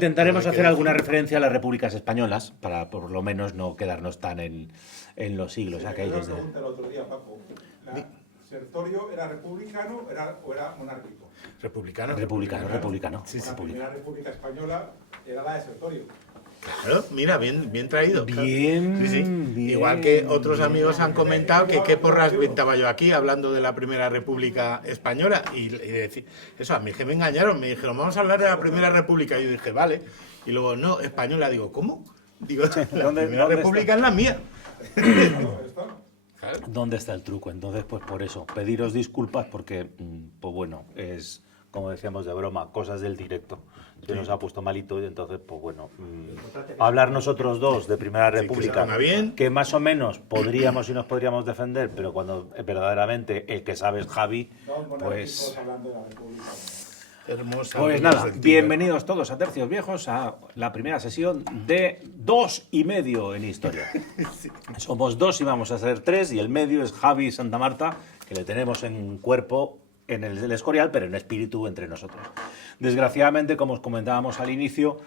Intentaremos Nada que hacer alguna decir. referencia a las repúblicas españolas para por lo menos no quedarnos tan en los siglos Una aquellos de... pregunta el otro día, Paco. ¿Sertorio era republicano o era monárquico? Republicano. Republicano. Sí, sí. La primera república española era la de Sertorio. Claro, mira, bien traído. Bien, Sí, sí. bien. Igual que otros amigos han comentado que qué porras pintaba yo aquí hablando de la Primera República Española. Y decir, eso, a mí que me engañaron, me dijeron, vamos a hablar de la Primera República. Y yo dije, vale. Y luego, no, española. Digo, ¿cómo? Digo, la Primera República es la mía. Claro. ¿Dónde está el truco? Entonces, pues por eso, pediros disculpas porque, pues bueno, es, como decíamos de broma, cosas del directo. Se nos ha puesto malito y entonces, pues bueno, hablar nosotros dos de Primera República, suena bien. que más o menos podríamos y nos podríamos defender, pero cuando verdaderamente el que sabe es Javi, pues... Hablando de la república. Hermosa. Pues nada, bienvenidos todos a Tercios Viejos, a la primera sesión de 2,5 en historia. Somos 2 y vamos a ser 3, y el medio es Javi Santa Marta, que le tenemos en cuerpo en el Escorial, pero en espíritu entre nosotros. Desgraciadamente, como os comentábamos al inicio,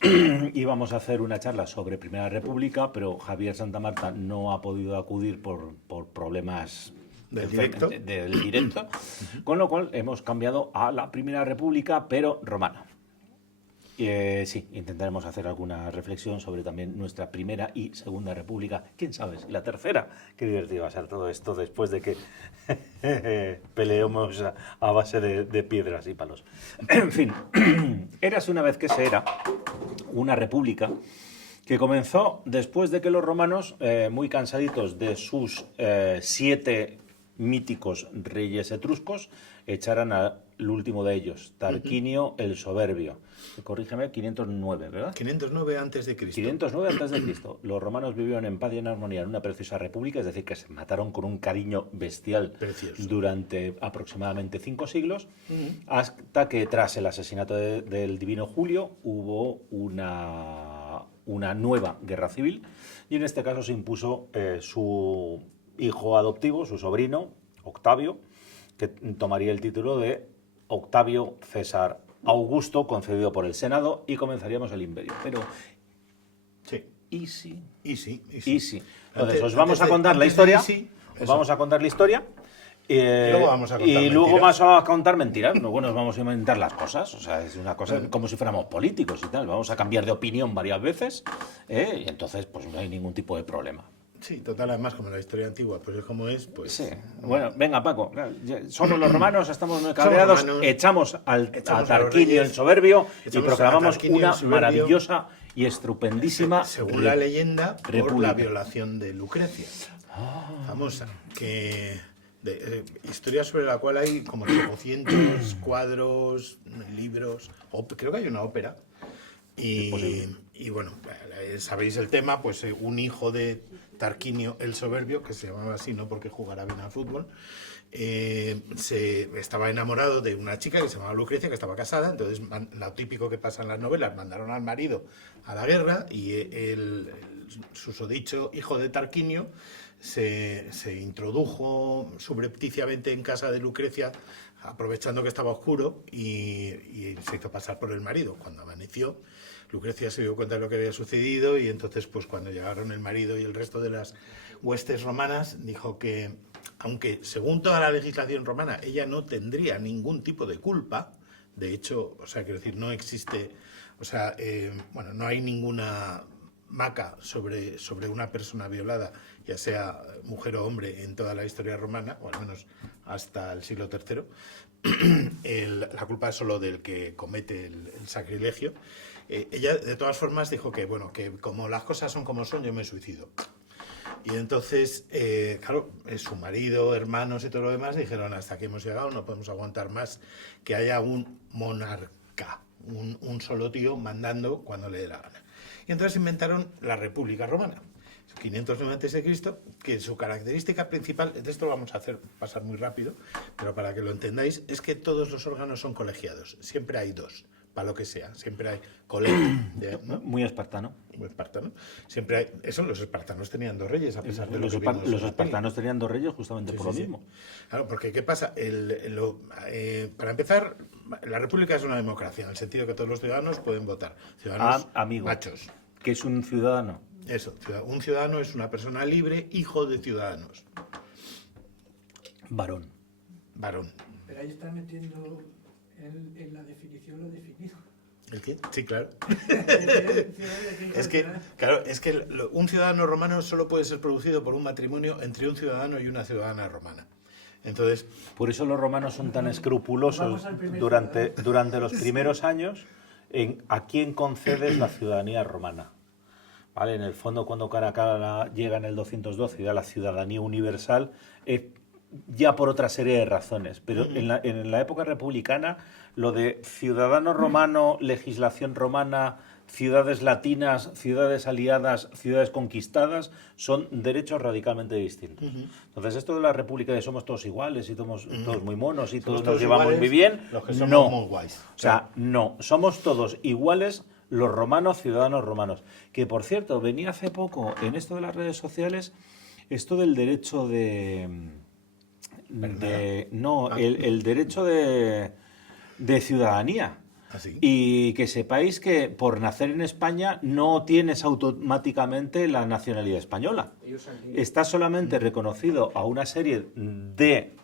íbamos a hacer una charla sobre Primera República, pero Javier Santa Marta no ha podido acudir por problemas del directo. Del directo, con lo cual hemos cambiado a la Primera República, pero romana. Sí, intentaremos hacer alguna reflexión sobre también nuestra Primera y Segunda República. ¿Quién sabe? Si la tercera. Qué divertido va a ser todo esto después de que peleemos a base de piedras y palos. En fin, érase una vez que se era una república que comenzó después de que los romanos, muy cansaditos de sus 7 míticos reyes etruscos, echaran al último de ellos, Tarquinio el Soberbio. Corrígeme, 509, ¿verdad? 509 antes de Cristo. 509 antes de Cristo. Los romanos vivieron en paz y en armonía en una preciosa república, es decir, que se mataron con un cariño bestial. Precioso. Durante aproximadamente 5 siglos, hasta que tras el asesinato del divino Julio hubo una nueva guerra civil, y en este caso se impuso su hijo adoptivo, su sobrino, Octavio, que tomaría el título de Octavio César Augusto, concedido por el Senado, y comenzaríamos el imperio. Pero, sí. Easy. Entonces, os vamos a contar la historia. Os vamos a contar la historia. Y luego vamos a contar y luego mentiras. vamos a contar mentiras. Luego nos vamos a inventar las cosas. O sea, es una cosa como si fuéramos políticos y tal. Vamos a cambiar de opinión varias veces. Y entonces, pues no hay ningún tipo de problema. Sí, total, además, como la historia antigua, pues es como es, pues... Sí. Bueno, venga, Paco. Somos los romanos, estamos muy cabreados, echamos a Tarquinio el Soberbio y proclamamos una maravillosa y estupendísima según la leyenda, por república. la violación de Lucrecia. Famosa. Que... historia sobre la cual hay como 800 cuadros, libros, creo que hay una ópera. Y bueno, sabéis el tema, pues un hijo de Tarquinio el Soberbio, que se llamaba así, no porque jugara bien al fútbol, estaba enamorado de una chica que se llamaba Lucrecia, que estaba casada. Entonces, lo típico que pasa en las novelas, mandaron al marido a la guerra, y el susodicho hijo de Tarquinio se introdujo subrepticiamente en casa de Lucrecia, aprovechando que estaba oscuro, y se hizo pasar por el marido. Cuando amaneció, Lucrecia se dio cuenta de lo que había sucedido, y entonces, pues cuando llegaron el marido y el resto de las huestes romanas, dijo que, aunque según toda la legislación romana ella no tendría ningún tipo de culpa, de hecho, o sea, quiero decir, no existe, o sea, bueno, no hay ninguna maca sobre una persona violada, ya sea mujer o hombre, en toda la historia romana, o al menos hasta el siglo III. La culpa es solo del que comete el sacrilegio. Ella, de todas formas, dijo que, bueno, que como las cosas son como son, yo me suicido. Y entonces, claro, su marido, hermanos y todo lo demás dijeron, hasta aquí hemos llegado, no podemos aguantar más que haya un monarca, un solo tío mandando cuando le dé la gana. Y entonces inventaron la República Romana, 509 a.C., que su característica principal, de esto lo vamos a hacer pasar muy rápido, pero para que lo entendáis, es que todos los órganos son colegiados, siempre hay 2. para lo que sea. Siempre hay colegio, ¿no? Muy espartano. Muy espartano. Siempre hay... Eso, los espartanos tenían 2 reyes, a pesar de lo que vimos en Los la espartanos tenían 2 reyes justamente Sí, por sí, lo sí. mismo. Claro, porque ¿qué pasa? Para empezar, la república es una democracia, en el sentido que todos los ciudadanos pueden votar. Ciudadanos Amigo. machos. ¿Qué es un ciudadano? Eso, un ciudadano es una persona libre, hijo de ciudadanos. Varón. Varón. Pero ahí está metiendo en la definición lo definido. ¿El qué? Sí, claro. Es que un ciudadano romano solo puede ser producido por un matrimonio entre un ciudadano y una ciudadana romana. Entonces, Por eso los romanos son tan escrupulosos Vamos al primer durante los primeros años en a quién concedes la ciudadanía romana. ¿Vale? En el fondo, cuando Caracalla llega en el 212 y da la ciudadanía universal, ya por otra serie de razones. Pero en la época republicana, lo de ciudadano romano, legislación romana, ciudades latinas, ciudades aliadas, ciudades conquistadas, son derechos radicalmente distintos. Entonces, esto de la república de somos todos iguales y somos todos muy monos y todos nos llevamos iguales, muy bien, los que somos no. muy guays. O sea, no, somos todos iguales los romanos, ciudadanos romanos. Que, por cierto, venía hace poco en esto de las redes sociales, esto del derecho el derecho de ciudadanía. ¿Ah, sí? Y que sepáis que por nacer en España no tienes automáticamente la nacionalidad española. Está solamente reconocido a una serie de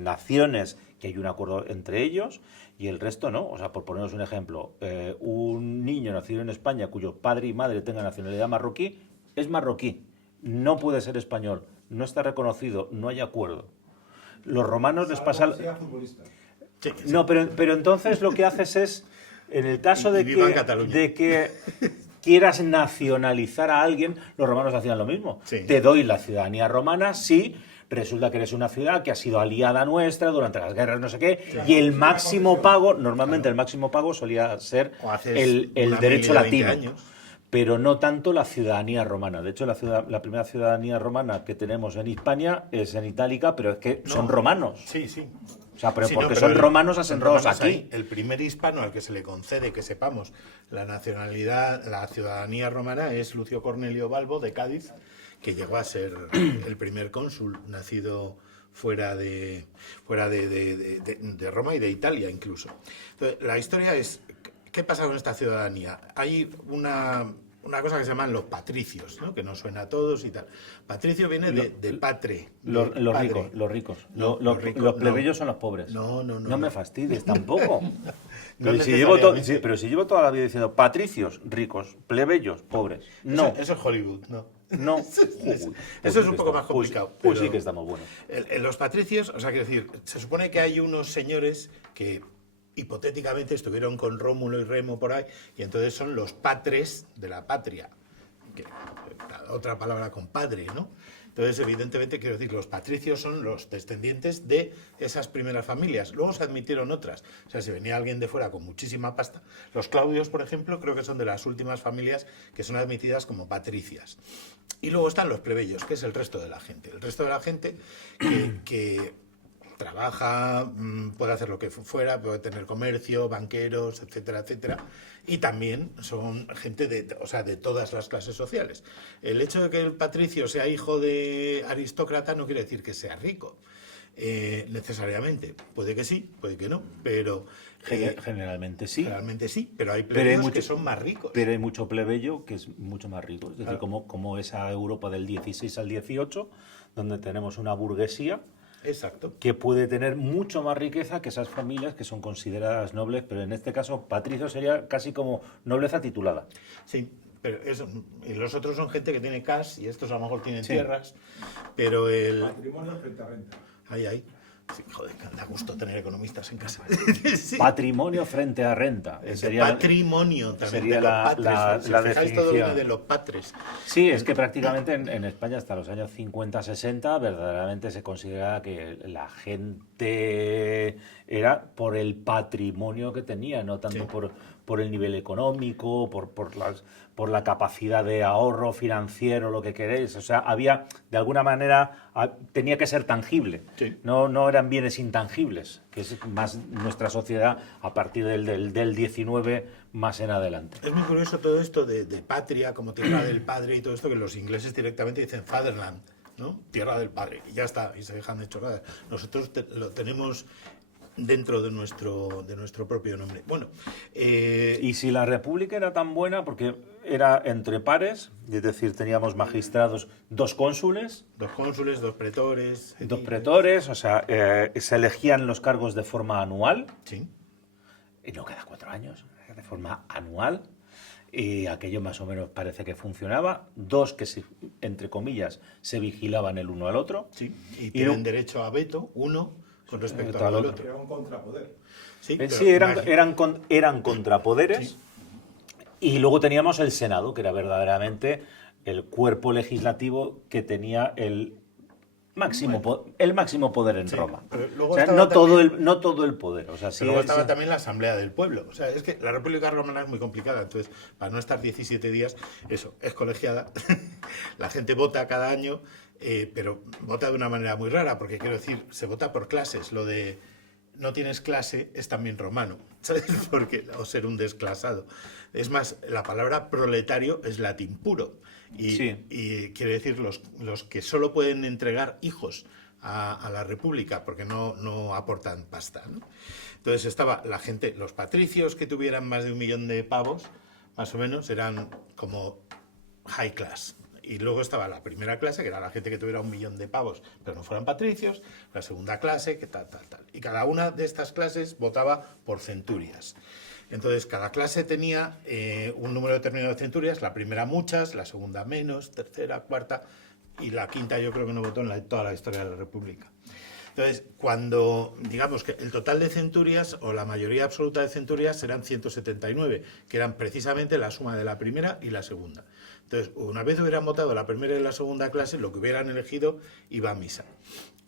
naciones que hay un acuerdo entre ellos y el resto no. O sea, por poneros un ejemplo, un niño nacido en España cuyo padre y madre tengan nacionalidad marroquí, es marroquí, no puede ser español, no está reconocido, no hay acuerdo. Los romanos les pasa... Sea futbolista. Sí, sí. No, pero entonces lo que haces es, en el caso Y de viva en Cataluña. que quieras nacionalizar a alguien, los romanos hacían lo mismo. Sí. Te doy la ciudadanía romana si resulta que eres una ciudad que ha sido aliada nuestra durante las guerras, no sé qué, y el máximo pago, normalmente el máximo pago solía ser O haces el una derecho mili de 20 latino. años. Pero no tanto la ciudadanía romana. De hecho, la primera ciudadanía romana que tenemos en Hispania es en Itálica, pero es que son romanos. Sí, sí. O sea, pero Sí, porque no, son el- romanos son asentados romanos aquí. ahí. El primer hispano al que se le concede, que sepamos, la nacionalidad, la ciudadanía romana es Lucio Cornelio Balbo de Cádiz, que llegó a ser el primer cónsul nacido fuera de Roma y de Italia incluso. Entonces, la historia es, ¿qué pasa con esta ciudadanía? Hay una cosa que se llaman los patricios, ¿no? Que nos suena a todos y tal. Patricio viene de patre. Los padre. ricos, los ricos. No, Los los ricos, los no. plebeyos son los pobres. No. No me fastidies tampoco. No Pero si llevo necesariamente. pero si llevo toda la vida diciendo patricios, ricos, plebeyos, pobres. No, Eso es Hollywood, ¿no? no. Eso Uy, es sí un que poco estamos- más complicado. Pues sí pero que estamos buenos. Los patricios, o sea, quiero decir, se supone que hay unos señores que hipotéticamente estuvieron con Rómulo y Remo por ahí, y entonces son los patres de la patria. Que, otra palabra con padre, ¿no? Entonces, evidentemente, quiero decir, los patricios son los descendientes de esas primeras familias. Luego se admitieron otras. O sea, si venía alguien de fuera con muchísima pasta. Los Claudios, por ejemplo, creo que son de las últimas familias que son admitidas como patricias. Y luego están los plebeyos, que es el resto de la gente. El resto de la gente que trabaja, puede hacer lo que fuera, puede tener comercio, banqueros, etcétera, etcétera. Y también son gente de todas las clases sociales. El hecho de que el patricio sea hijo de aristócrata no quiere decir que sea rico, necesariamente. Puede que sí, puede que no, pero Generalmente sí. realmente sí. Pero hay Pero hay plebeyos mucho- que son más ricos. Pero hay mucho plebeyo que es mucho más rico. Es decir, Claro. como esa Europa del 16 al 18, donde tenemos una burguesía Exacto. que puede tener mucho más riqueza que esas familias que son consideradas nobles, pero en este caso patricio sería casi como nobleza titulada. Sí, pero eso, y los otros son gente que tiene cash y estos a lo mejor tienen Sí. tierras, pero el... Patrimonio frente a renta. Ahí. Sí, joder, que da gusto tener economistas en casa. Sí. Patrimonio frente a renta. Sería, Patrimonio también, sería de los la- patres. la- Si la os fijáis, todo definición. viene de los patres. sí, es que prácticamente en España hasta los años 50-60 verdaderamente se consideraba que la gente era por el patrimonio que tenía, no tanto Sí. por el nivel económico, por la capacidad de ahorro financiero, lo que queréis. O sea, había, de alguna manera, tenía que ser tangible. Sí. No eran bienes intangibles, que es más nuestra sociedad a partir del 19 más en adelante. Es muy curioso todo esto de patria, como tierra del padre y todo esto, que los ingleses directamente dicen fatherland, ¿no? Tierra del padre, y ya está, y se dejan de chorradas. Nosotros lo tenemos dentro de nuestro propio nombre. Bueno, Y si la República era tan buena, porque era entre pares, es decir, teníamos magistrados, 2 cónsules, 2 cónsules, 2 pretores... 2 pretores, o sea, se elegían los cargos de forma anual, Sí. y no cada 4 años, de forma anual, y aquello más o menos parece que funcionaba. 2 que, entre comillas, se vigilaban el uno al otro. Sí, y tienen derecho a veto, uno con respecto al otro. Era un contrapoder. Sí, Sí, eran contrapoderes. Sí. Y luego teníamos el Senado, que era verdaderamente el cuerpo legislativo que tenía el máximo poder en Sí, Roma. pero luego O sea, estaba no también- todo el poder. O sea, sí, Pero luego estaba sí. también la Asamblea del Pueblo. O sea, es que la República Romana es muy complicada. Entonces, para no estar 17 días, eso, es colegiada. La gente vota cada año, pero vota de una manera muy rara, porque quiero decir, se vota por clases. Lo de no tienes clase es también romano, ¿sabes? Porque, o ser un desclasado. Es más, la palabra proletario es latín puro. Y quiere decir los que solo pueden entregar hijos a la República porque no aportan pasta, ¿no? Entonces estaba la gente, los patricios que tuvieran más de 1 millón de pavos, más o menos, eran como high class. Y luego estaba la primera clase, que era la gente que tuviera 1 millón de pavos, pero no fueran patricios, la segunda clase, que tal. Y cada una de estas clases votaba por centurias. Entonces, cada clase tenía un número determinado de centurias, la primera muchas, la segunda menos, tercera, cuarta, y la quinta yo creo que no votó en toda la historia de la República. Entonces, cuando digamos que el total de centurias, o la mayoría absoluta de centurias, eran 179, que eran precisamente la suma de la primera y la segunda. Entonces, una vez hubieran votado la primera y la segunda clase, lo que hubieran elegido iba a misa.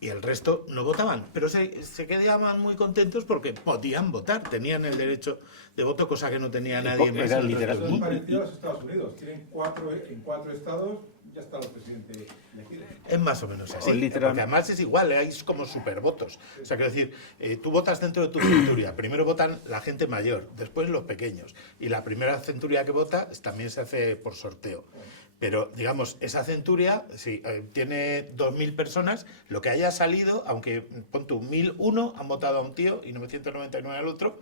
Y el resto no votaban, pero se quedaban muy contentos porque podían votar, tenían el derecho de voto, cosa que no tenía nadie más. Era en el literal. resto del Es mundo. parecido a los Estados Unidos. Tienen en 4 estados, ya está el presidente elegido. Es más o menos así. Literal. Porque además es igual, hay como supervotos. O sea, quiero decir, tú votas dentro de tu centuria. Primero votan la gente mayor, después los pequeños. Y la primera centuria que vota también se hace por sorteo. Pero, digamos, esa centuria, si tiene 2.000 personas, lo que haya salido, aunque pon tú 1.001 han votado a un tío y 999 al otro,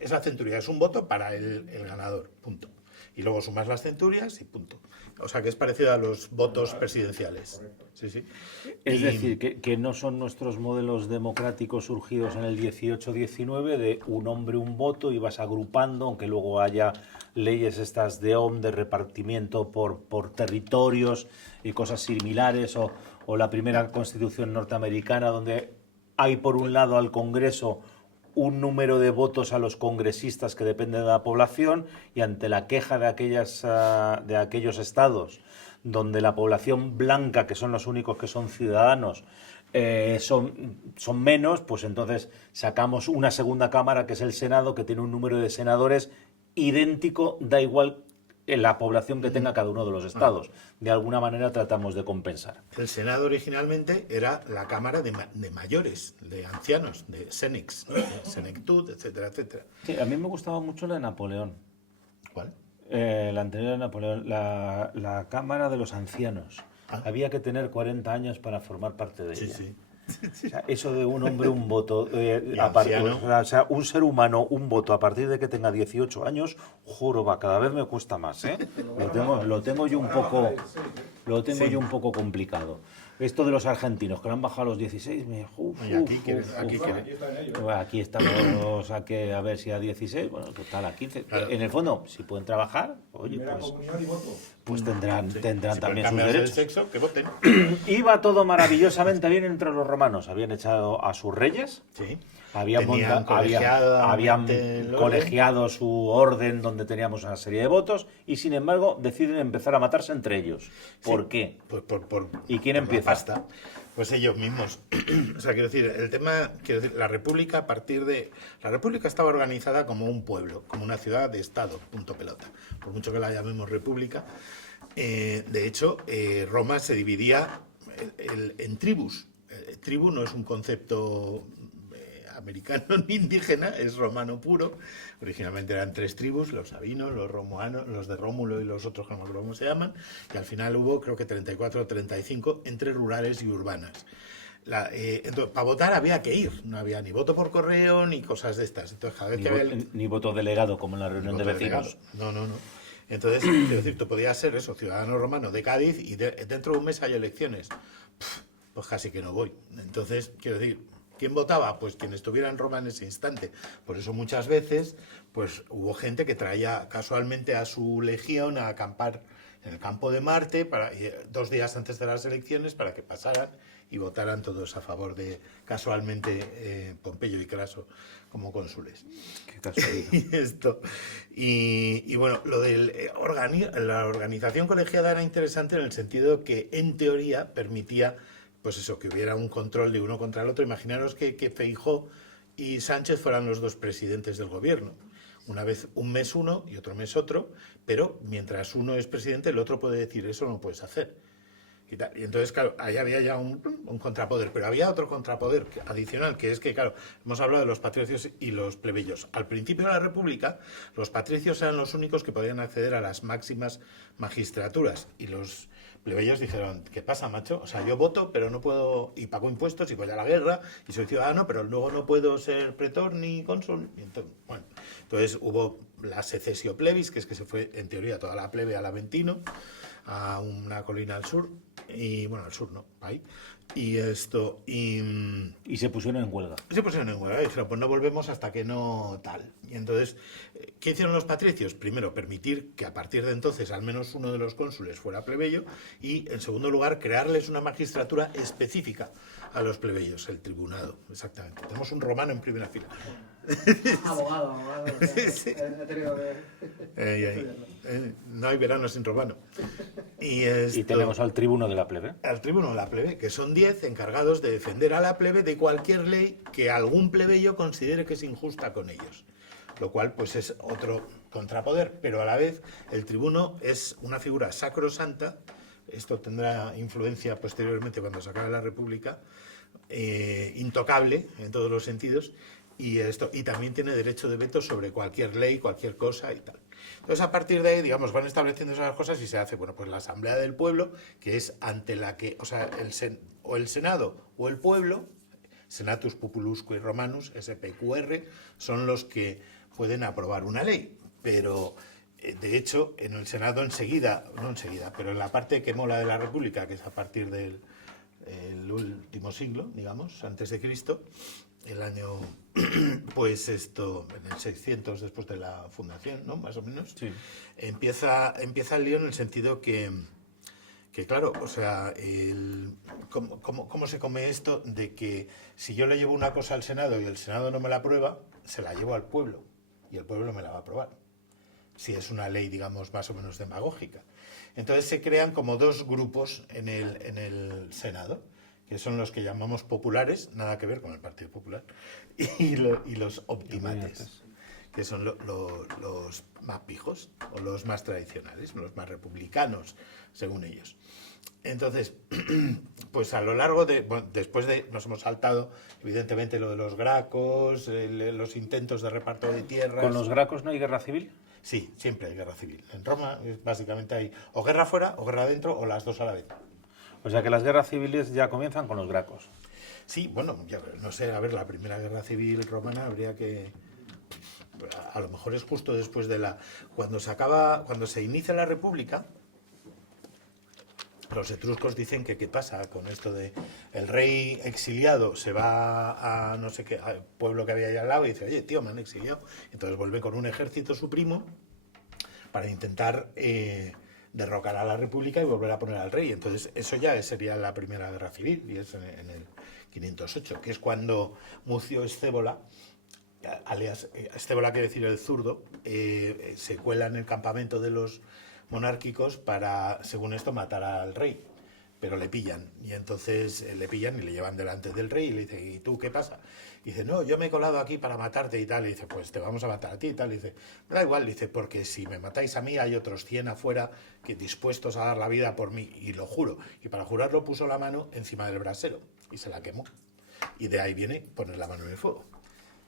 esa centuria es un voto para el ganador, punto. Y luego sumas las centurias y punto. O sea, que es parecido a los votos presidenciales. Sí, sí. Es Y- decir, que no son nuestros modelos democráticos surgidos en el 18-19 de un hombre, un voto, y vas agrupando, aunque luego haya leyes estas de OMS, de repartimiento por territorios y cosas similares, o la primera constitución norteamericana, donde hay por un lado al Congreso un número de votos a los congresistas que depende de la población, y ante la queja de aquellos estados donde la población blanca, que son los únicos que son ciudadanos, son menos, pues entonces sacamos una segunda cámara, que es el Senado, que tiene un número de senadores idéntico, da igual la población que tenga cada uno de los estados. De alguna manera tratamos de compensar. El Senado originalmente era la Cámara de mayores, de ancianos, de Senex, ¿no? De Senectud, etcétera, etcétera. Sí, a mí me gustaba mucho la de Napoleón. ¿Cuál? La anterior de Napoleón, la Cámara de los Ancianos. Ah. Había que tener 40 años para formar parte de Sí, ella. sí. O sea, eso de un hombre, un voto, anciano. o sea, un ser humano, un voto a partir de que tenga 18 años, juro, cada vez me cuesta más, ¿eh? Lo tengo yo un poco, yo un poco complicado. Esto de los argentinos, que lo han bajado a los 16, Y aquí quiere- aquí quiere- Aquí están ellos. Bueno, aquí estamos a ver si a 16, bueno, total a 15. Claro. En el fondo, si pueden trabajar, oye, Primera pues comunión y voto. tendrán Si también sus cambiarse de derechos. sexo, que voten. Iba todo maravillosamente bien entre los romanos. Habían echado a sus reyes, Sí. habían Tenían habían colegiado su orden donde teníamos una serie de votos, y sin embargo deciden empezar a matarse entre ellos. ¿Por qué? Pues por ¿Y quién la empieza? pasta. Pues ellos mismos. O sea, quiero decir, el tema, quiero decir, la República la República estaba organizada como un pueblo, como una ciudad de Estado, punto pelota. Por mucho que la llamemos República. De hecho, Roma se dividía en tribus. Tribu no es un concepto americano ni indígena, es romano puro. Originalmente eran 3 tribus, los sabinos, los romuanos, los de Rómulo y los otros, que no me acuerdo cómo se llaman, y al final hubo, creo que 34 o 35, entre rurales y urbanas. Entonces, para votar había que ir, no había ni voto por correo ni cosas de estas. Entonces, cada vez Ni voto delegado como en la reunión de vecinos. No. Entonces, quiero decir, tú podías ser eso, ciudadano romano de Cádiz, y dentro de un mes hay elecciones. Pues casi que no voy. Entonces, quiero decir, ¿quién votaba? Pues quien estuviera en Roma en ese instante. Por eso muchas veces pues hubo gente que traía casualmente a su legión a acampar en el campo de Marte 2 días antes de las elecciones para que pasaran y votaran todos a favor de, casualmente, Pompeyo y Craso como cónsules. Qué casualidad. Y bueno, lo de la organización colegiada era interesante en el sentido que, en teoría, permitía pues eso, que hubiera un control de uno contra el otro. Imaginaros que Feijóo y Sánchez fueran los 2 presidentes del gobierno. Una vez un mes uno y otro mes otro, pero mientras uno es presidente, el otro puede decir, eso no puedes hacer. Y entonces, claro, ahí había ya un contrapoder, pero había otro contrapoder adicional, que es que, claro, hemos hablado de los patricios y los plebeyos. Al principio de la República, los patricios eran los únicos que podían acceder a las máximas magistraturas, y los plebeyos dijeron, ¿qué pasa, macho? O sea, yo voto, pero no puedo, y pago impuestos, y voy a la guerra, y soy ciudadano, pero luego no puedo ser pretor ni cónsul. Entonces hubo la secesio plebis, que es que se fue, en teoría, toda la plebe al Aventino, a una colina al sur, y bueno, al sur no, ahí, y se pusieron en huelga. Se pusieron en huelga y dijeron, pues no volvemos hasta que no tal. Y entonces, ¿qué hicieron los patricios? Primero, permitir que a partir de entonces al menos uno de los cónsules fuera plebeyo, y en segundo lugar, crearles una magistratura específica a los plebeyos, el tribunado, exactamente. Tenemos un romano en primera fila. Abogado. Sí. He tenido que no hay verano sin romano. Y tenemos al tribuno de la plebe. Al tribuno de la plebe, que son 10 encargados de defender a la plebe de cualquier ley que algún plebeyo considere que es injusta con ellos. Lo cual, pues, es otro contrapoder, pero a la vez el tribuno es una figura sacrosanta. Esto tendrá influencia posteriormente cuando se acabe la República, intocable en todos los sentidos, y también tiene derecho de veto sobre cualquier ley, cualquier cosa y tal. Entonces, a partir de ahí, digamos, van estableciendo esas cosas y se hace, bueno, pues la Asamblea del Pueblo, que es ante la que, o sea, el Senado o el pueblo, Senatus Populusque Romanus, SPQR, son los que pueden aprobar una ley. Pero, de hecho, en el Senado pero en la parte que mola de la República, que es a partir del último siglo, digamos, antes de Cristo, el año, pues esto, en el 600 después de la fundación, ¿no? Más o menos. Sí. Empieza el lío en el sentido que claro, o sea, ¿cómo se come esto de que si yo le llevo una cosa al Senado y el Senado no me la aprueba, se la llevo al pueblo y el pueblo me la va a aprobar? Si es una ley, digamos, más o menos demagógica. Entonces se crean como 2 grupos en el Senado, que son los que llamamos populares, nada que ver con el Partido Popular, y los optimates, que son los más pijos, o los más tradicionales, los más republicanos, según ellos. Entonces, pues a lo largo después nos hemos saltado, evidentemente, lo de los gracos, los intentos de reparto de tierras. ¿Con los gracos no hay guerra civil? Sí, siempre hay guerra civil. En Roma, básicamente, hay o guerra fuera, o guerra dentro, o las 2 a la vez. O sea que las guerras civiles ya comienzan con los gracos. Sí, bueno, ya, no sé, a ver, la primera guerra civil romana habría que... A lo mejor es justo después de cuando se inicia la República, los etruscos dicen que qué pasa con esto de el rey exiliado se va a no sé qué al pueblo que había allá al lado y dice, oye, tío, me han exiliado. Entonces vuelve con un ejército su primo para intentar derrocar a la República y volver a poner al rey. Entonces eso ya sería la primera guerra civil, y es en el 508, que es cuando Mucio Escévola, alias Escévola quiere decir el zurdo, se cuela en el campamento de los monárquicos para, según esto, matar al rey. pero le pillan. Y entonces le pillan y le llevan delante del rey y le dice, ¿y tú qué pasa? Y dice, no, yo me he colado aquí para matarte y tal. Y dice, pues te vamos a matar a ti y tal. Y dice, me da igual, dice, porque si me matáis a mí hay otros 100 afuera que dispuestos a dar la vida por mí. Y lo juro. Y para jurarlo puso la mano encima del brasero y se la quemó. Y de ahí viene poner la mano en el fuego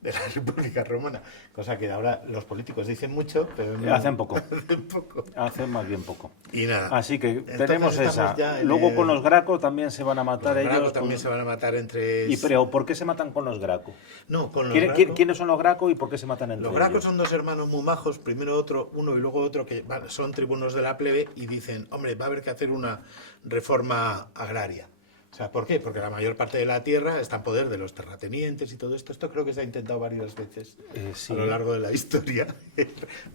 de la República Romana, cosa que ahora los políticos dicen mucho, pero no Hacen poco. hacen poco. Hacen más bien poco. Y nada. Así que Entonces tenemos estamos esa. ya en Luego el- con los Graco también se van a matar Los ellos. Graco también se van a matar entre... Pero ¿por qué se matan con los Graco? No, con los Graco... ¿Quiénes son los Graco y por qué se matan entre Los Graco ellos? son dos hermanos muy majos, primero uno y luego otro, que son tribunos de la plebe y dicen, hombre, va a haber que hacer una reforma agraria. O sea, ¿por qué? Porque la mayor parte de la tierra está en poder de los terratenientes y todo esto. Esto creo que se ha intentado varias veces Sí. a lo largo de la historia.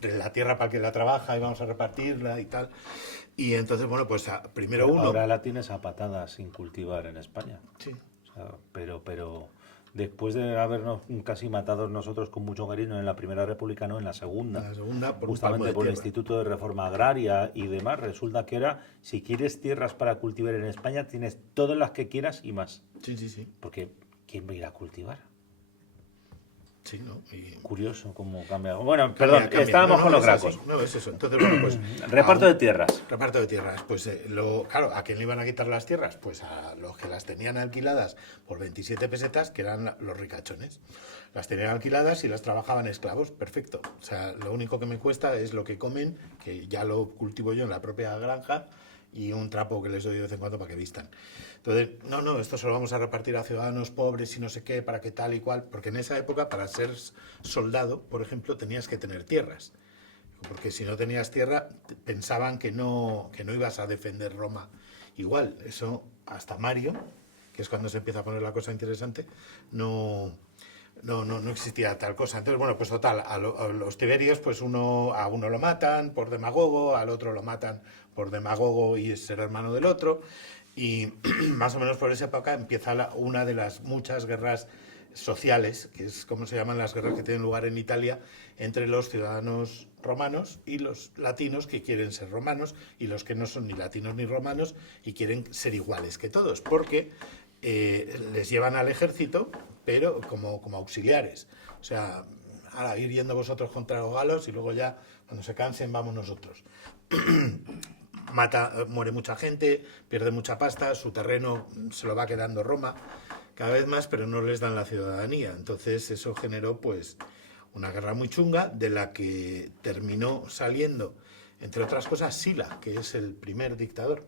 La tierra para que la trabaja y vamos a repartirla y tal. Y entonces, bueno, pues primero uno... Ahora la tienes a patadas sin cultivar en España. Sí. O sea, pero después de habernos casi matado nosotros con mucho cariño en la Primera República, no en la Segunda. La segunda, por un palmo justamente de por el tierra. Instituto de Reforma Agraria y demás, resulta que ahora, si quieres tierras para cultivar en España, tienes todas las que quieras y más. Sí, sí, sí. Porque ¿quién va a ir a cultivar? Sí, ¿no? Y... Curioso cómo cambia. Bueno, perdón, Cambia. estábamos No, con los es Gracos. eso, no, es eso. Entonces, bueno, pues... Reparto de tierras. Reparto de tierras. Pues, claro, ¿a quién le iban a quitar las tierras? Pues a los que las tenían alquiladas por 27 pesetas, que eran los ricachones. Las tenían alquiladas y las trabajaban esclavos. Perfecto. O sea, lo único que me cuesta es lo que comen, que ya lo cultivo yo en la propia granja, y un trapo que les doy de vez en cuando para que vistan. Entonces, no, esto se lo vamos a repartir a ciudadanos pobres y no sé qué, para que tal y cual, porque en esa época, para ser soldado, por ejemplo, tenías que tener tierras. Porque si no tenías tierra, pensaban que no ibas a defender Roma igual. Eso, hasta Mario, que es cuando se empieza a poner la cosa interesante, no existía tal cosa. Entonces, bueno, pues total, a los tiberios, pues a uno lo matan por demagogo, al otro lo matan por demagogo y ser hermano del otro. Y más o menos por esa época empieza una de las muchas guerras sociales, que es como se llaman las guerras que tienen lugar en Italia, entre los ciudadanos romanos y los latinos que quieren ser romanos y los que no son ni latinos ni romanos y quieren ser iguales que todos, porque les llevan al ejército, pero como auxiliares. O sea, a ir yendo vosotros contra los galos y luego ya, cuando se cansen, vamos nosotros. Muere mucha gente, pierde mucha pasta, su terreno se lo va quedando Roma cada vez más, pero no les dan la ciudadanía. Entonces eso generó pues una guerra muy chunga, de la que terminó saliendo, entre otras cosas, Sila, que es el primer dictador.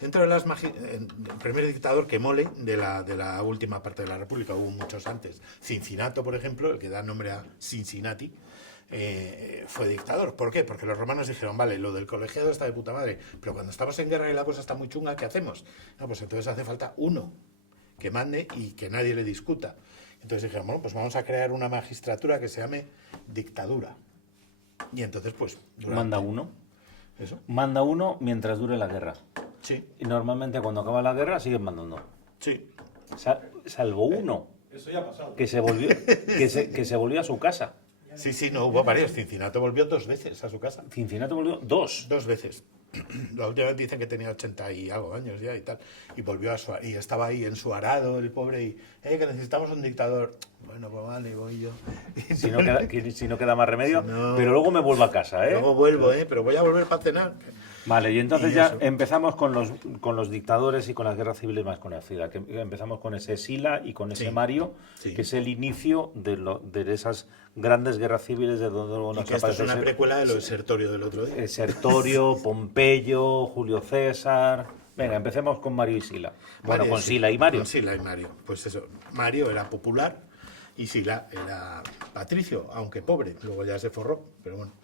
Dentro de el primer dictador que mole de la última parte de la República, hubo muchos antes. Cincinato, por ejemplo, el que da nombre a Cincinnati, fue dictador. ¿Por qué? Porque los romanos dijeron, vale, lo del colegiado está de puta madre, pero cuando estamos en guerra y la cosa está muy chunga, ¿qué hacemos? No, pues entonces hace falta uno que mande y que nadie le discuta. Entonces dijeron, bueno, pues vamos a crear una magistratura que se llame dictadura. Y entonces, pues... Manda uno. ¿Eso? Manda uno mientras dure la guerra. Sí, Y normalmente cuando acaba la guerra siguen mandando. sí. Salvo uno Eso ya ha pasado. que se volvió a su casa. Sí, no, hubo varios. Cincinato volvió 2 veces a su casa. Cincinato volvió 2. 2 veces. La última vez dicen que tenía 80 y algo años ya y tal. Y volvió y estaba ahí en su arado, el pobre, y que necesitamos un dictador. Bueno, pues vale, voy yo. Si no queda más remedio. No. Pero luego me vuelvo a casa, ¿eh? Luego vuelvo, pero voy a volver para cenar. Vale, y entonces Y ya eso. empezamos con los dictadores y con las guerras civiles más conocidas. Que empezamos con ese Sila y con ese Sí, Mario, sí. que es el inicio de esas grandes guerras civiles de donde Y nos que esto es aparece una precuela de lo de Sertorio del otro día. Sertorio, Pompeyo, Julio César. Venga, empecemos con Mario y Sila. Bueno, Mario, con sí, Sila y Mario. Con Sila y Mario. Pues eso, Mario era popular y Sila era patricio, aunque pobre. Luego ya se forró, pero bueno.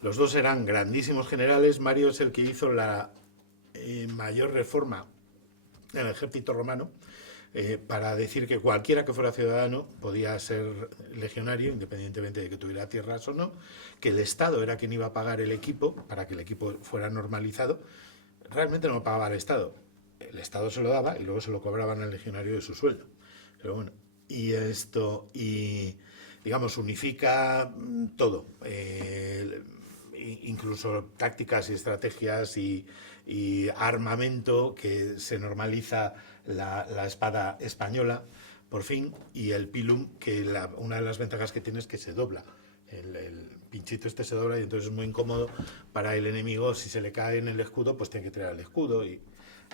Los dos eran grandísimos generales. Mario es el que hizo la mayor reforma en el ejército romano, para decir que cualquiera que fuera ciudadano podía ser legionario, independientemente de que tuviera tierras o no, que el Estado era quien iba a pagar el equipo para que el equipo fuera normalizado. Realmente no lo pagaba el Estado. El Estado se lo daba y luego se lo cobraban al legionario de su sueldo. Pero bueno, y digamos, unifica todo. Incluso tácticas y estrategias y y armamento, que se normaliza la espada española, por fin, y el pilum, que una de las ventajas que tiene es que se dobla. El pinchito este se dobla y entonces es muy incómodo para el enemigo. Si se le cae en el escudo, pues tiene que tirar el escudo y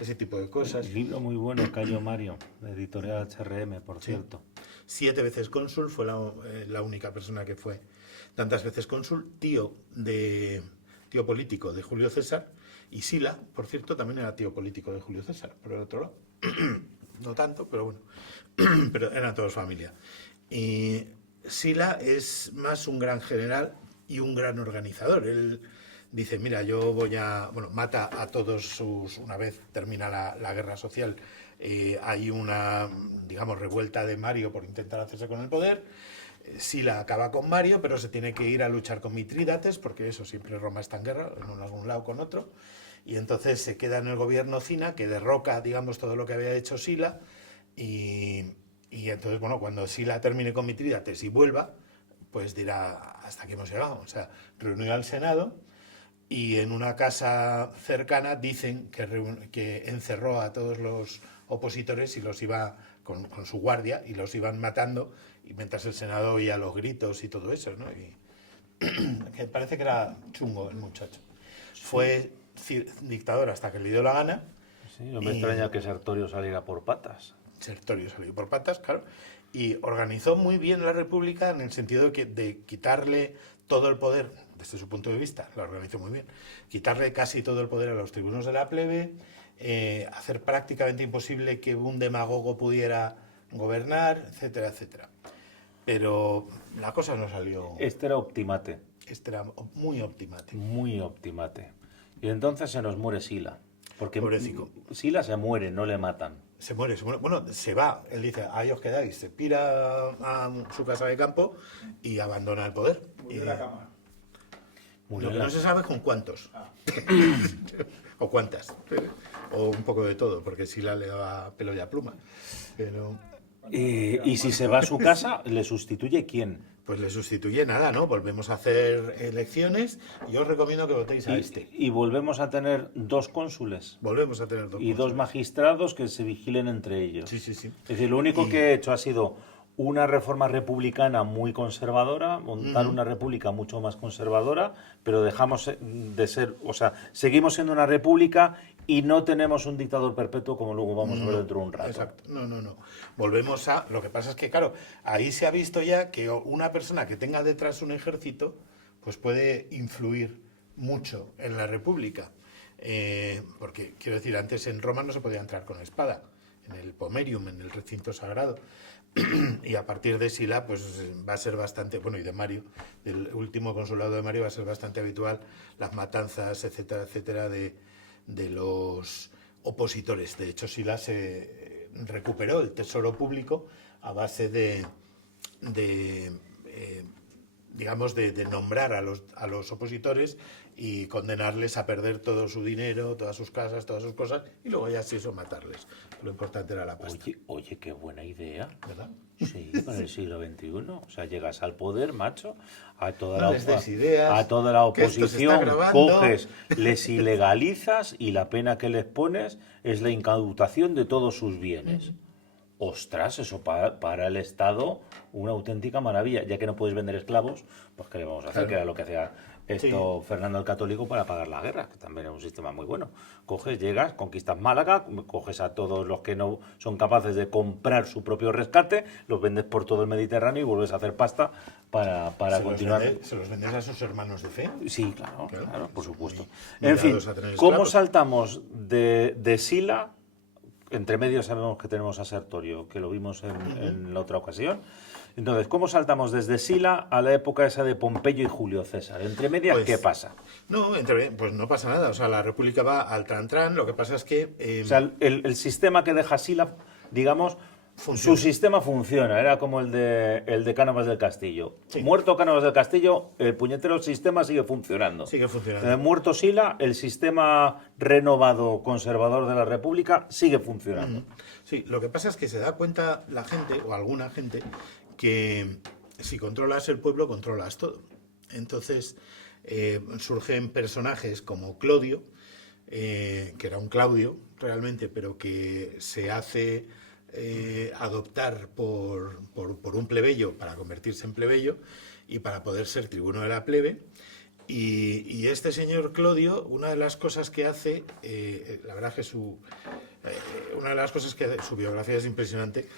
ese tipo de cosas. Libro muy bueno, Cayo Mario, de editorial HRM, por cierto. 7 veces cónsul, fue la única persona que fue tantas veces cónsul, tío político de Julio César, y Sila, por cierto, también era tío político de Julio César, por el otro lado. No tanto, pero bueno, pero eran todos familia. Y Sila es más un gran general y un gran organizador. Él dice, mira, yo mata a todos una vez termina la guerra social, hay una, digamos, revuelta de Mario por intentar hacerse con el poder. Sila acaba con Mario, pero se tiene que ir a luchar con Mitrídates, porque eso, siempre Roma está en guerra, en algún lado con otro, y entonces se queda en el gobierno Cina, que derroca, digamos, todo lo que había hecho Sila, y entonces, bueno, cuando Sila termine con Mitrídates y vuelva, pues dirá, hasta aquí hemos llegado. O sea, reunió al Senado, y en una casa cercana dicen que encerró a todos los opositores y los iba con su guardia y los iban matando, y mientras el Senado oía los gritos y todo eso, ¿no? Y que parece que era chungo el muchacho. Fue dictador hasta que le dio la gana. Sí, no me extraña que Sertorio saliera por patas. Sertorio salió por patas, claro, y organizó muy bien la República en el sentido de quitarle todo el poder, desde su punto de vista, la organizó muy bien, quitarle casi todo el poder a los tribunos de la plebe, hacer prácticamente imposible que un demagogo pudiera gobernar, etcétera, etcétera. Pero la cosa no salió... Este era Optimate. Este era muy Optimate. Muy Optimate. Y entonces se nos muere Sila. Porque Pobrecico. Sila se muere, no le matan. Se muere. Bueno, se va. Él dice, ahí os quedáis. Se pira a su casa de campo y abandona el poder. Murió en la cama. Lo que no se sabe es con cuántos. O cuántas. O un poco de todo, porque Sila le daba pelo y a pluma. Pero... Y si se va a su casa, ¿le sustituye quién? Pues le sustituye nada, ¿no? Volvemos a hacer elecciones. Yo os recomiendo que votéis a este. Y volvemos a tener 2 cónsules. Volvemos a tener 2 Y 2 magistrados que se vigilen entre ellos. Sí, sí, sí. Es decir, lo único que he hecho ha sido una reforma republicana muy conservadora, montar una república mucho más conservadora, pero dejamos de ser, o sea, seguimos siendo una república y no tenemos un dictador perpetuo como luego vamos a ver dentro de un rato. Exacto, no. Volvemos a... Lo que pasa es que, claro, ahí se ha visto ya que una persona que tenga detrás un ejército, pues puede influir mucho en la república. Porque, quiero decir, antes en Roma no se podía entrar con espada, en el pomerium, en el recinto sagrado. Y a partir de Sila, pues va a ser bastante, bueno, y de Mario, del último consulado de Mario, va a ser bastante habitual las matanzas, etcétera, etcétera, de los opositores. De hecho, Sila se recuperó el tesoro público a base de nombrar a los opositores y condenarles a perder todo su dinero, todas sus casas, todas sus cosas, y luego ya sí eso matarles. Lo importante era la pasta. Oye, qué buena idea. ¿Verdad? Sí, con el siglo XXI. O sea, llegas al poder, macho, a toda, No les des ideas, a toda la que esto se está oposición, grabando. coges, les ilegalizas y la pena que les pones es la incautación de todos sus bienes. Ostras, eso para el Estado una auténtica maravilla. Ya que no puedes vender esclavos, pues ¿qué le vamos a hacer? Claro. Que era lo que hacía Fernando el Católico para pagar la guerra, que también era un sistema muy bueno. Coges, llegas, conquistas Málaga, coges a todos los que no son capaces de comprar su propio rescate, los vendes por todo el Mediterráneo y vuelves a hacer pasta para continuar. ¿Se los vendes a sus hermanos de fe? Sí, claro, por supuesto. Muy En fin, dados a tener ¿cómo esclavos. saltamos de Sila? Entre medio sabemos que tenemos a Sertorio, que lo vimos en la otra ocasión. Entonces, ¿cómo saltamos desde Sila a la época esa de Pompeyo y Julio César? Entre medias, Pues, ¿qué pasa? No, pues no pasa nada. O sea, la República va al tran-tran. Lo que pasa es que... O sea, el sistema que deja Sila, digamos, Funciona. su sistema funciona. Era como el de Cánovas del Castillo. Sí. Muerto Cánovas del Castillo, el puñetero sistema sigue funcionando. Sigue funcionando. Muerto Sila, el sistema renovado conservador de la República sigue funcionando. Sí, lo que pasa es que se da cuenta la gente, o alguna gente, que si controlas el pueblo, controlas todo. Entonces surgen personajes como Clodio, que era un Claudio realmente, pero que se hace adoptar por un plebeyo para convertirse en plebeyo y para poder ser tribuno de la plebe. Y este señor Clodio, una de las cosas que hace, la verdad que una de las cosas que hace, su biografía es impresionante,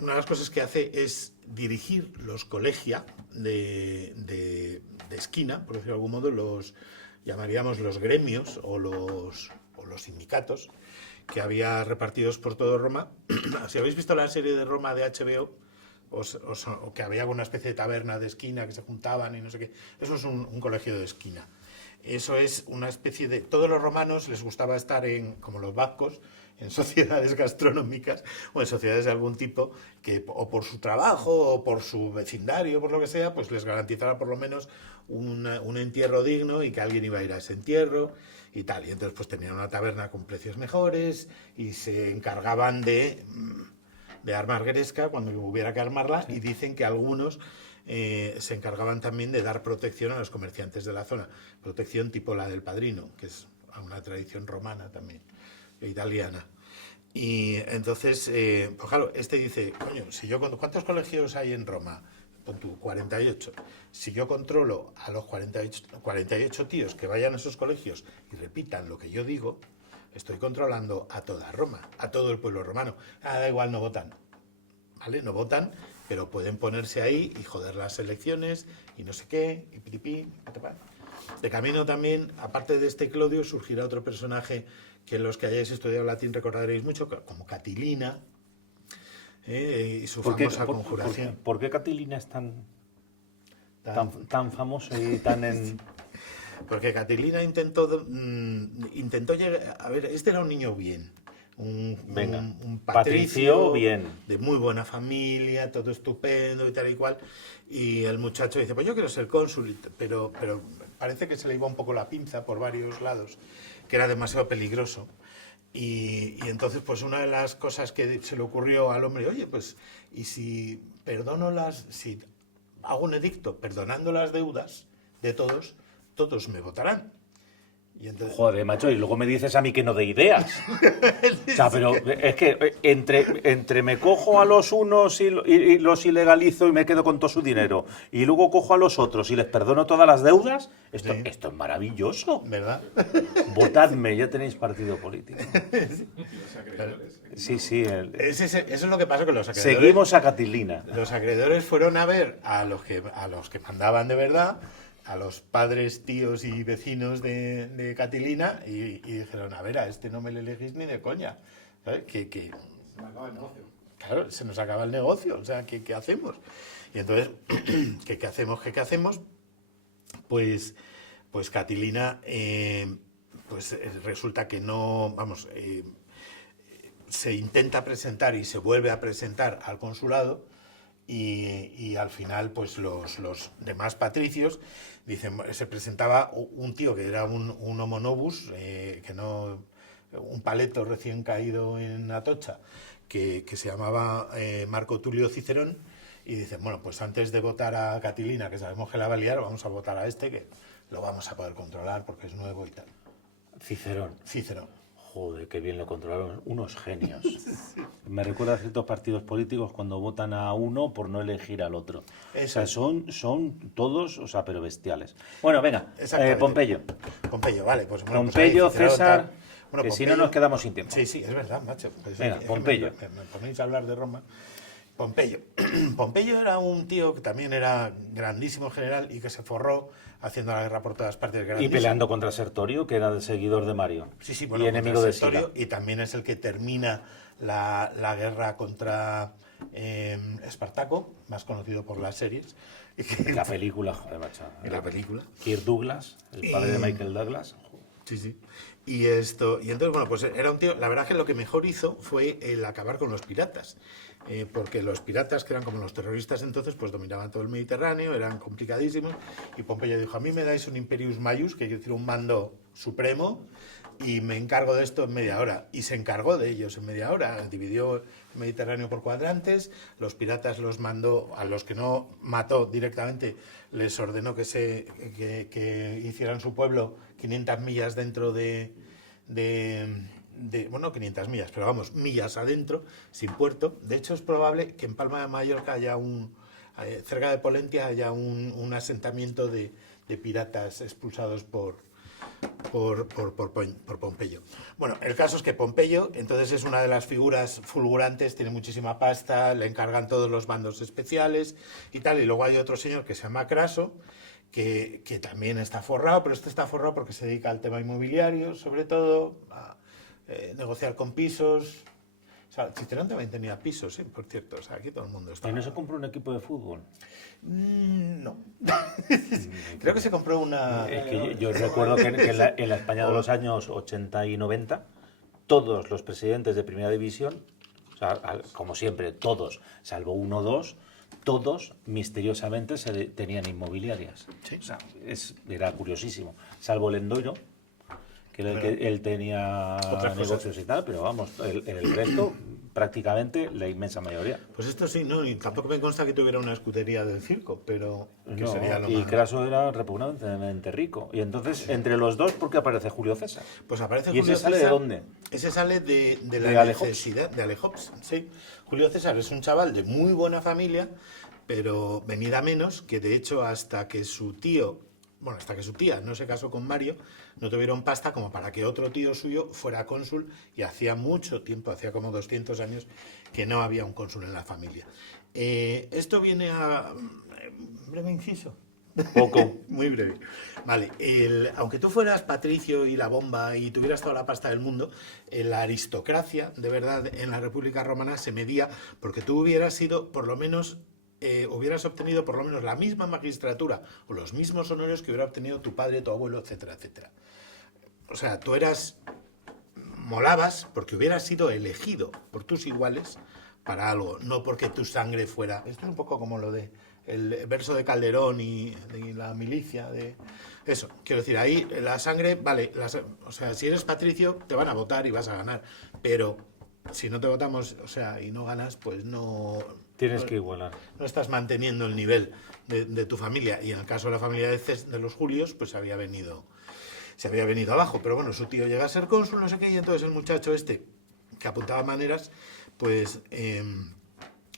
una de las cosas que hace es dirigir los colegia de esquina, por decirlo de algún modo, los llamaríamos los gremios o los sindicatos que había repartidos por todo Roma. Si habéis visto la serie de Roma de HBO, o que había una especie de taberna de esquina que se juntaban y no sé qué, eso es un colegio de esquina. Eso es una especie de... Todos los romanos les gustaba estar como los vascos, en sociedades gastronómicas o en sociedades de algún tipo que o por su trabajo o por su vecindario, por lo que sea, pues les garantizaba por lo menos un entierro digno y que alguien iba a ir a ese entierro y tal. Y entonces pues tenían una taberna con precios mejores y se encargaban de armar gresca cuando hubiera que armarla, y dicen que algunos se encargaban también de dar protección a los comerciantes de la zona, protección tipo la del Padrino, que es una tradición romana también, italiana. Y entonces, pues claro, este dice, coño, ¿cuántos colegios hay en Roma? Pon tú, 48. Si yo controlo a los 48 tíos que vayan a esos colegios y repitan lo que yo digo, estoy controlando a toda Roma, a todo el pueblo romano. Da igual, no votan, ¿vale? No votan, pero pueden ponerse ahí y joder las elecciones y no sé qué, y pitipi, patapá. De camino también, aparte de este Clodio, surgirá otro personaje que los que hayáis estudiado latín recordaréis mucho, como Catilina, y su famosa conjuración. ¿Por qué Catilina es tan famoso y tan en...? Porque Catilina intentó llegar... A ver, este era un niño bien. Un patricio bien, de muy buena familia, todo estupendo y tal y cual. Y el muchacho dice, pues yo quiero ser cónsul, pero parece que se le iba un poco la pinza por varios lados, que era demasiado peligroso. Y entonces, pues una de las cosas que se le ocurrió al hombre, oye, pues, y si si hago un edicto perdonando las deudas de todos me votarán. Y entonces... Joder, macho, y luego me dices a mí que no de ideas. O sea, pero es que entre me cojo a los unos y los ilegalizo y me quedo con todo su dinero, y luego cojo a los otros y les perdono todas las deudas, esto es maravilloso. ¿Verdad? Votadme, ya tenéis partido político. Sí. Eso es lo que pasa con los acreedores. Seguimos a Catilina. Los acreedores fueron a ver a los que mandaban de verdad, a los padres, tíos y vecinos de Catilina, y dijeron, a ver, a este no me le elegís ni de coña. ¿Sabes? Se me acaba el negocio. Claro, se nos acaba el negocio, o sea, ¿qué hacemos? Y entonces, ¿qué hacemos? Pues Catilina, pues resulta que no, se intenta presentar y se vuelve a presentar al consulado, y al final pues los demás patricios dicen, se presentaba un tío que era un homo novus, un paleto recién caído en Atocha, que se llamaba Marco Tulio Cicerón, y dicen, bueno, pues antes de votar a Catilina, que sabemos que la va a liar, vamos a votar a este, que lo vamos a poder controlar porque es nuevo y tal. Cicerón. Joder, qué bien lo controlaron, unos genios. Me recuerda a ciertos partidos políticos cuando votan a uno por no elegir al otro. O sea, son todos, o sea, pero bestiales. Bueno, venga, Pompeyo. Pompeyo, vale. Pues, bueno, Pompeyo, pues ahí, César, bueno, que Pompeyo, si no nos quedamos sin tiempo. Sí, es verdad, macho. Pues, venga, Pompeyo. Me ponéis a hablar de Roma. Pompeyo. Pompeyo era un tío que también era grandísimo general y que se forró haciendo la guerra por todas partes. Y peleando contra Sertorio, que era el seguidor de Mario. Sí, bueno, y enemigo de Sertorio, Sila. y también es el que termina la guerra contra Espartaco, más conocido por las series. La película, joder, macho. La película. Kirk Douglas, el padre de Michael Douglas. Sí. Y entonces, bueno, pues era un tío, la verdad que lo que mejor hizo fue el acabar con los piratas. Porque los piratas, que eran como los terroristas entonces, pues dominaban todo el Mediterráneo, eran complicadísimos, y Pompeyo dijo, a mí me dais un imperius maius, que quiere decir un mando supremo, y me encargo de esto en media hora. Y se encargó de ellos en media hora. Dividió el Mediterráneo por cuadrantes, los piratas los mandó, a los que no mató directamente, les ordenó que hicieran su pueblo 500 millas dentro bueno, 500 millas, pero vamos, millas adentro, sin puerto. De hecho, es probable que en Palma de Mallorca haya cerca de Polentia haya un asentamiento de piratas expulsados por Pompeyo. Bueno, el caso es que Pompeyo entonces es una de las figuras fulgurantes, tiene muchísima pasta, le encargan todos los bandos especiales y tal, y luego hay otro señor que se llama Craso, que también está forrado, pero este está forrado porque se dedica al tema inmobiliario, sobre todo a negociar con pisos. O sea, Cicerón también tenía pisos, ¿sí? Por cierto, o sea, aquí todo el mundo está... ¿Y no se compró un equipo de fútbol? No. Creo que se compró una... Yo recuerdo que en la España de los años 80 y 90, todos los presidentes de Primera División, o sea, como siempre, todos, salvo uno o dos, todos misteriosamente tenían inmobiliarias. Sí. O sea, era curiosísimo. Salvo el Endoiro, que era el que él tenía Otras negocios cosas. y tal, pero vamos, el resto, prácticamente la inmensa mayoría. Pues esto sí, no, y tampoco me consta que tuviera una escudería del circo, pero que No, sería lo y más... Craso era repugnantemente rico. Y entonces, entre los dos, ¿por qué aparece Julio César? Pues aparece ¿Y ese Julio sale de César. dónde? Ese sale de ¿De la Alejops? necesidad de Alejops, sí. Julio César es un chaval de muy buena familia, pero venida menos, que de hecho hasta que su tía no se casó con Mario, no tuvieron pasta como para que otro tío suyo fuera cónsul, y hacía mucho tiempo, hacía como 200 años, que no había un cónsul en la familia. Esto viene a... breve inciso. Poco. Muy breve. Vale, aunque tú fueras Patricio y la bomba y tuvieras toda la pasta del mundo, la aristocracia, de verdad, en la República Romana se medía porque tú hubieras sido, por lo menos, hubieras obtenido por lo menos la misma magistratura o los mismos honores que hubiera obtenido tu padre, tu abuelo, etcétera, etcétera. O sea, tú molabas porque hubieras sido elegido por tus iguales para algo, no porque tu sangre fuera... Esto es un poco como lo de el verso de Calderón y la milicia, de eso. Quiero decir, ahí la sangre, vale, o sea, si eres patricio te van a votar y vas a ganar, pero si no te votamos, o sea, y no ganas, pues no... Tienes que igualar. No estás manteniendo el nivel de tu familia, y en el caso de la familia de los Julios, pues se había venido abajo, pero bueno, su tío llega a ser cónsul, no sé qué, y entonces el muchacho este, que apuntaba maneras, pues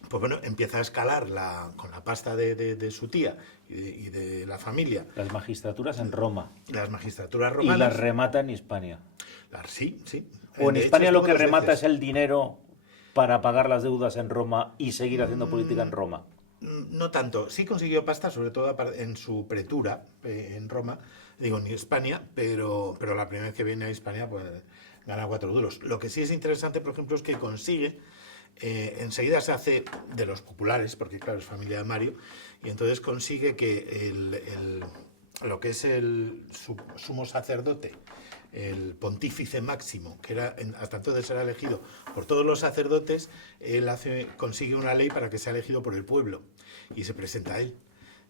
bueno, empieza a escalar con la pasta de su tía y de la familia. Las magistraturas en Roma. Las magistraturas Y romanas. las remata en Hispania. Sí, sí. O en De hecho, Hispania lo estuvo que dos remata veces. es el dinero para pagar las deudas en Roma y seguir haciendo política en Roma. No tanto. Sí consiguió pasta, sobre todo en su pretura en Roma, digo, en Hispania, pero la primera vez que viene a Hispania, pues gana 4 duros. Lo que sí es interesante, por ejemplo, es que consigue, enseguida se hace de los populares, porque claro, es familia de Mario, y entonces consigue que lo que es el sumo sacerdote, el pontífice máximo, que era hasta entonces era elegido por todos los sacerdotes, él consigue una ley para que sea elegido por el pueblo y se presenta a él.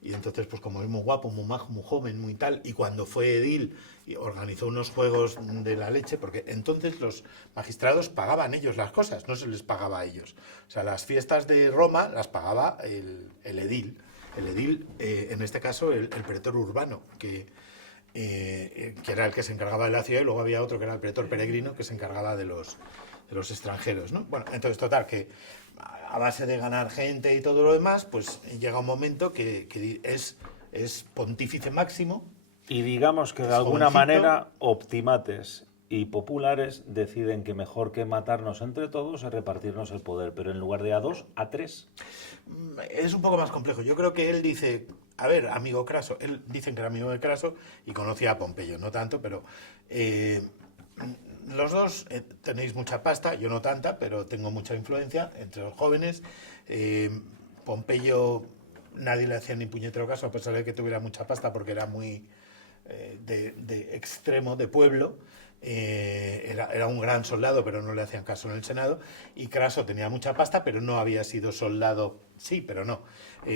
Y entonces, pues como es muy guapo, muy majo, muy joven, muy tal, y cuando fue edil organizó unos juegos de la leche, porque entonces los magistrados pagaban ellos las cosas, no se les pagaba a ellos. O sea, las fiestas de Roma las pagaba el edil. El edil, en este caso, el pretor urbano, que era el que se encargaba de la ciudad, y luego había otro que era el pretor peregrino, que se encargaba de los extranjeros, ¿no? Bueno, entonces, total, que a base de ganar gente y todo lo demás, pues llega un momento que es pontífice máximo. Y digamos que de Es alguna jovencito. manera optimates y populares deciden que mejor que matarnos entre todos es repartirnos el poder, pero en lugar de a 2, a 3. Es un poco más complejo. Yo creo que él dice, a ver, amigo Craso, él dicen que era amigo de Craso y conocía a Pompeyo, no tanto, pero los dos tenéis mucha pasta, yo no tanta, pero tengo mucha influencia entre los jóvenes. Pompeyo nadie le hacía ni puñetero caso, a pesar de que tuviera mucha pasta, porque era muy de extremo, de pueblo. Era un gran soldado, pero no le hacían caso en el Senado. Y Craso tenía mucha pasta, pero no había sido soldado, sí, pero no.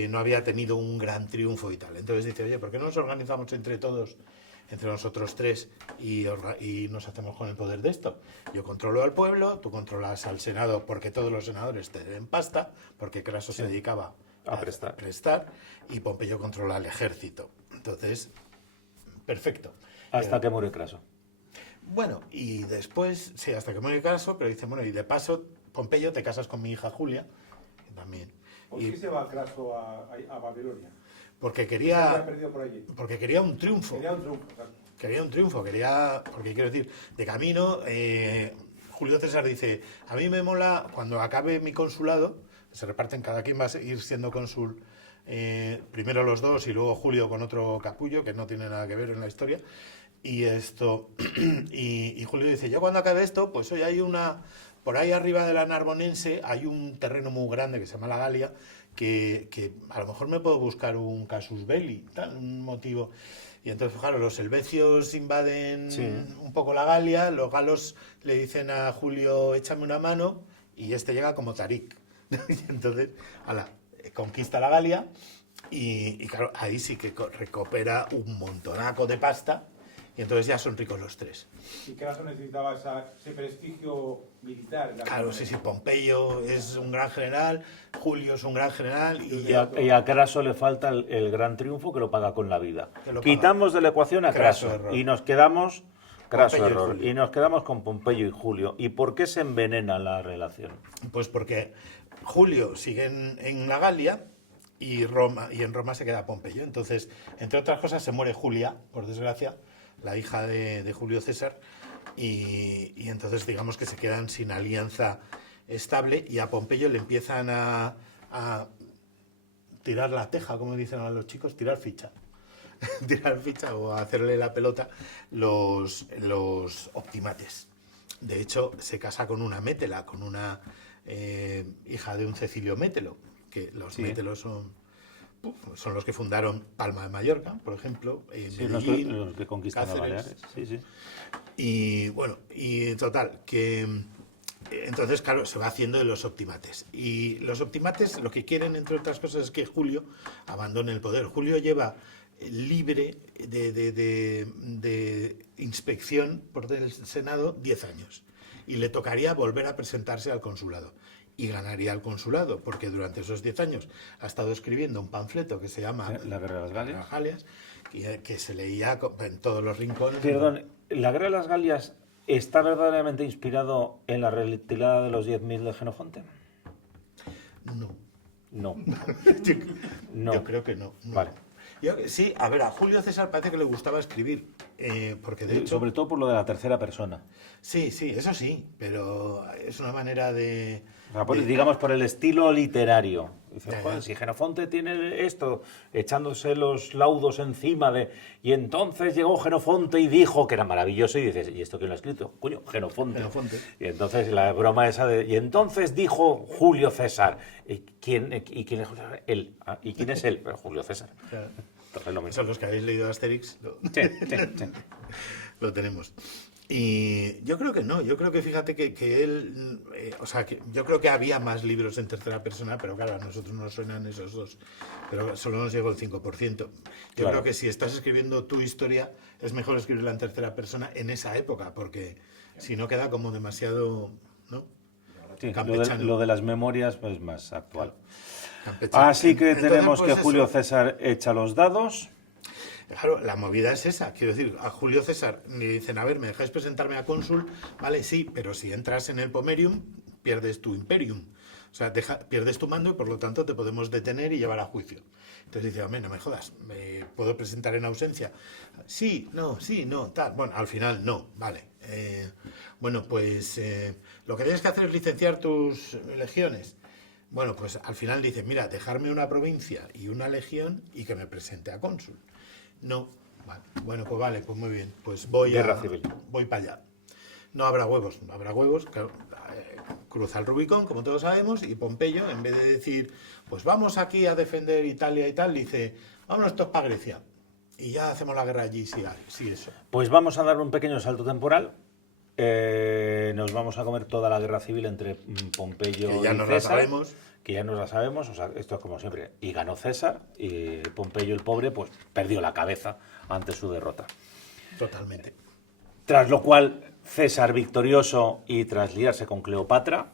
No había tenido un gran triunfo y tal. Entonces dice, oye, ¿por qué no nos organizamos entre todos entre nosotros tres y nos hacemos con el poder de esto. Yo controlo al pueblo, tú controlas al Senado, porque todos los senadores te deben pasta, porque Craso se dedicaba a prestar. Y Pompeyo controla al ejército. Entonces, perfecto. Hasta que muere Craso. Bueno, y después, sí, hasta que muere Craso, pero dice, bueno, y de paso, Pompeyo, te casas con mi hija Julia, que también. ¿Por qué se va Craso a Babilonia? Porque ¿Qué se había quería, perdido por allí? porque quería un triunfo. Quería un triunfo, claro. Quería un triunfo, porque quiero decir, de camino, Julio César dice, a mí me mola, cuando acabe mi consulado, se reparten, cada quien va a ir siendo cónsul, primero los dos y luego Julio con otro capullo, que no tiene nada que ver en la historia, y esto, y Julio dice, yo cuando acabe esto, pues hoy hay por ahí arriba de la Narbonense, hay un terreno muy grande que se llama la Galia, que a lo mejor me puedo buscar un casus belli, tal, un motivo. Y entonces, claro, los helvecios invaden un poco la Galia, los galos le dicen a Julio, échame una mano, y este llega como Tarik. Y entonces, conquista la Galia, y claro, ahí sí que recupera un montonaco de pasta, y entonces ya son ricos los tres. Y Craso necesitaba ese prestigio militar. Claro, sí, Pompeyo es un gran general, Julio es un gran general, Y a Craso le falta el gran triunfo que lo paga con la vida. Que lo paga. Quitamos de la ecuación a Craso Craso error. y nos quedamos... Craso Pompeyo y error. Julio. Y nos quedamos con Pompeyo y Julio. ¿Y por qué se envenena la relación? Pues porque Julio sigue en la Galia y en Roma se queda Pompeyo. Entonces, entre otras cosas, se muere Julia, por desgracia, la hija de Julio César, y entonces digamos que se quedan sin alianza estable, y a Pompeyo le empiezan a tirar la teja, como dicen a los chicos, tirar ficha. Tirar ficha o hacerle la pelota los optimates. De hecho, se casa con una métela, con una hija de un Cecilio Mételo, que los mételos son los que fundaron Palma de Mallorca, por ejemplo, Medellín, los que conquistan a Baleares. Sí. Y bueno, y total, que entonces, claro, se va haciendo de los optimates. Y los optimates lo que quieren, entre otras cosas, es que Julio abandone el poder. Julio lleva libre de inspección por el Senado 10 años. Y le tocaría volver a presentarse al consulado. Y ganaría el consulado, porque durante esos 10 años ha estado escribiendo un panfleto que se llama La Guerra de las Galias. Que se leía en todos los rincones. Perdón, ¿la Guerra de las Galias está verdaderamente inspirado en la retirada de los 10.000 de Jenofonte? No. No. Yo creo que no. Vale. Sí, a ver, a Julio César parece que le gustaba escribir, porque de hecho... Sobre todo por lo de la tercera persona. Sí, eso sí, pero es una manera de... O sea, digamos por el estilo literario. Dices, Ya. joder, si Jenofonte tiene esto, echándose los laudos encima de... Y entonces llegó Jenofonte y dijo que era maravilloso, y dices, ¿y esto quién lo ha escrito? Coño, Jenofonte. Y entonces la broma esa de... Y entonces dijo Julio César. ¿Y quién es Julio César? Él. ¿Y quién es él? Pero Julio César. Claro. Entonces lo mismo. Son los que habéis leído Asterix, Sí. lo tenemos. Y yo creo que no, yo creo que fíjate que él, yo creo que había más libros en tercera persona, pero claro, a nosotros nos suenan esos dos, pero solo nos llegó el 5%. Yo creo que si estás escribiendo tu historia, es mejor escribirla en tercera persona en esa época, porque si no queda como demasiado, ¿no? Sí, Campechano. lo de las memorias es pues, más actual. Campechano. Así que Entonces, tenemos pues que Julio eso. César echa los dados. Claro, la movida es esa. Quiero decir, a Julio César le dicen, a ver, ¿me dejáis presentarme a cónsul? Vale, sí, pero si entras en el Pomerium, pierdes tu imperium. O sea, pierdes tu mando y por lo tanto te podemos detener y llevar a juicio. Entonces dice, hombre, no me jodas, ¿me puedo presentar en ausencia? Sí, no, tal. Bueno, al final no, vale. Bueno, pues lo que tienes que hacer es licenciar tus legiones. Bueno, pues al final dice, mira, dejarme una provincia y una legión y que me presente a cónsul. No, vale. Bueno, pues vale, pues muy bien, pues voy para allá. No habrá huevos, claro, cruza el Rubicón, como todos sabemos, y Pompeyo, en vez de decir, pues vamos aquí a defender Italia y tal, dice, vámonos todos para Grecia. Y ya hacemos la guerra allí, sí eso. Pues vamos a dar un pequeño salto temporal. Nos vamos a comer toda la guerra civil entre Pompeyo Que ya y nos César, la sabemos. que ya nos la sabemos, o sea, esto es como siempre, y ganó César, y Pompeyo el pobre pues perdió la cabeza ante su derrota. Totalmente. Tras lo cual, César victorioso y tras liarse con Cleopatra,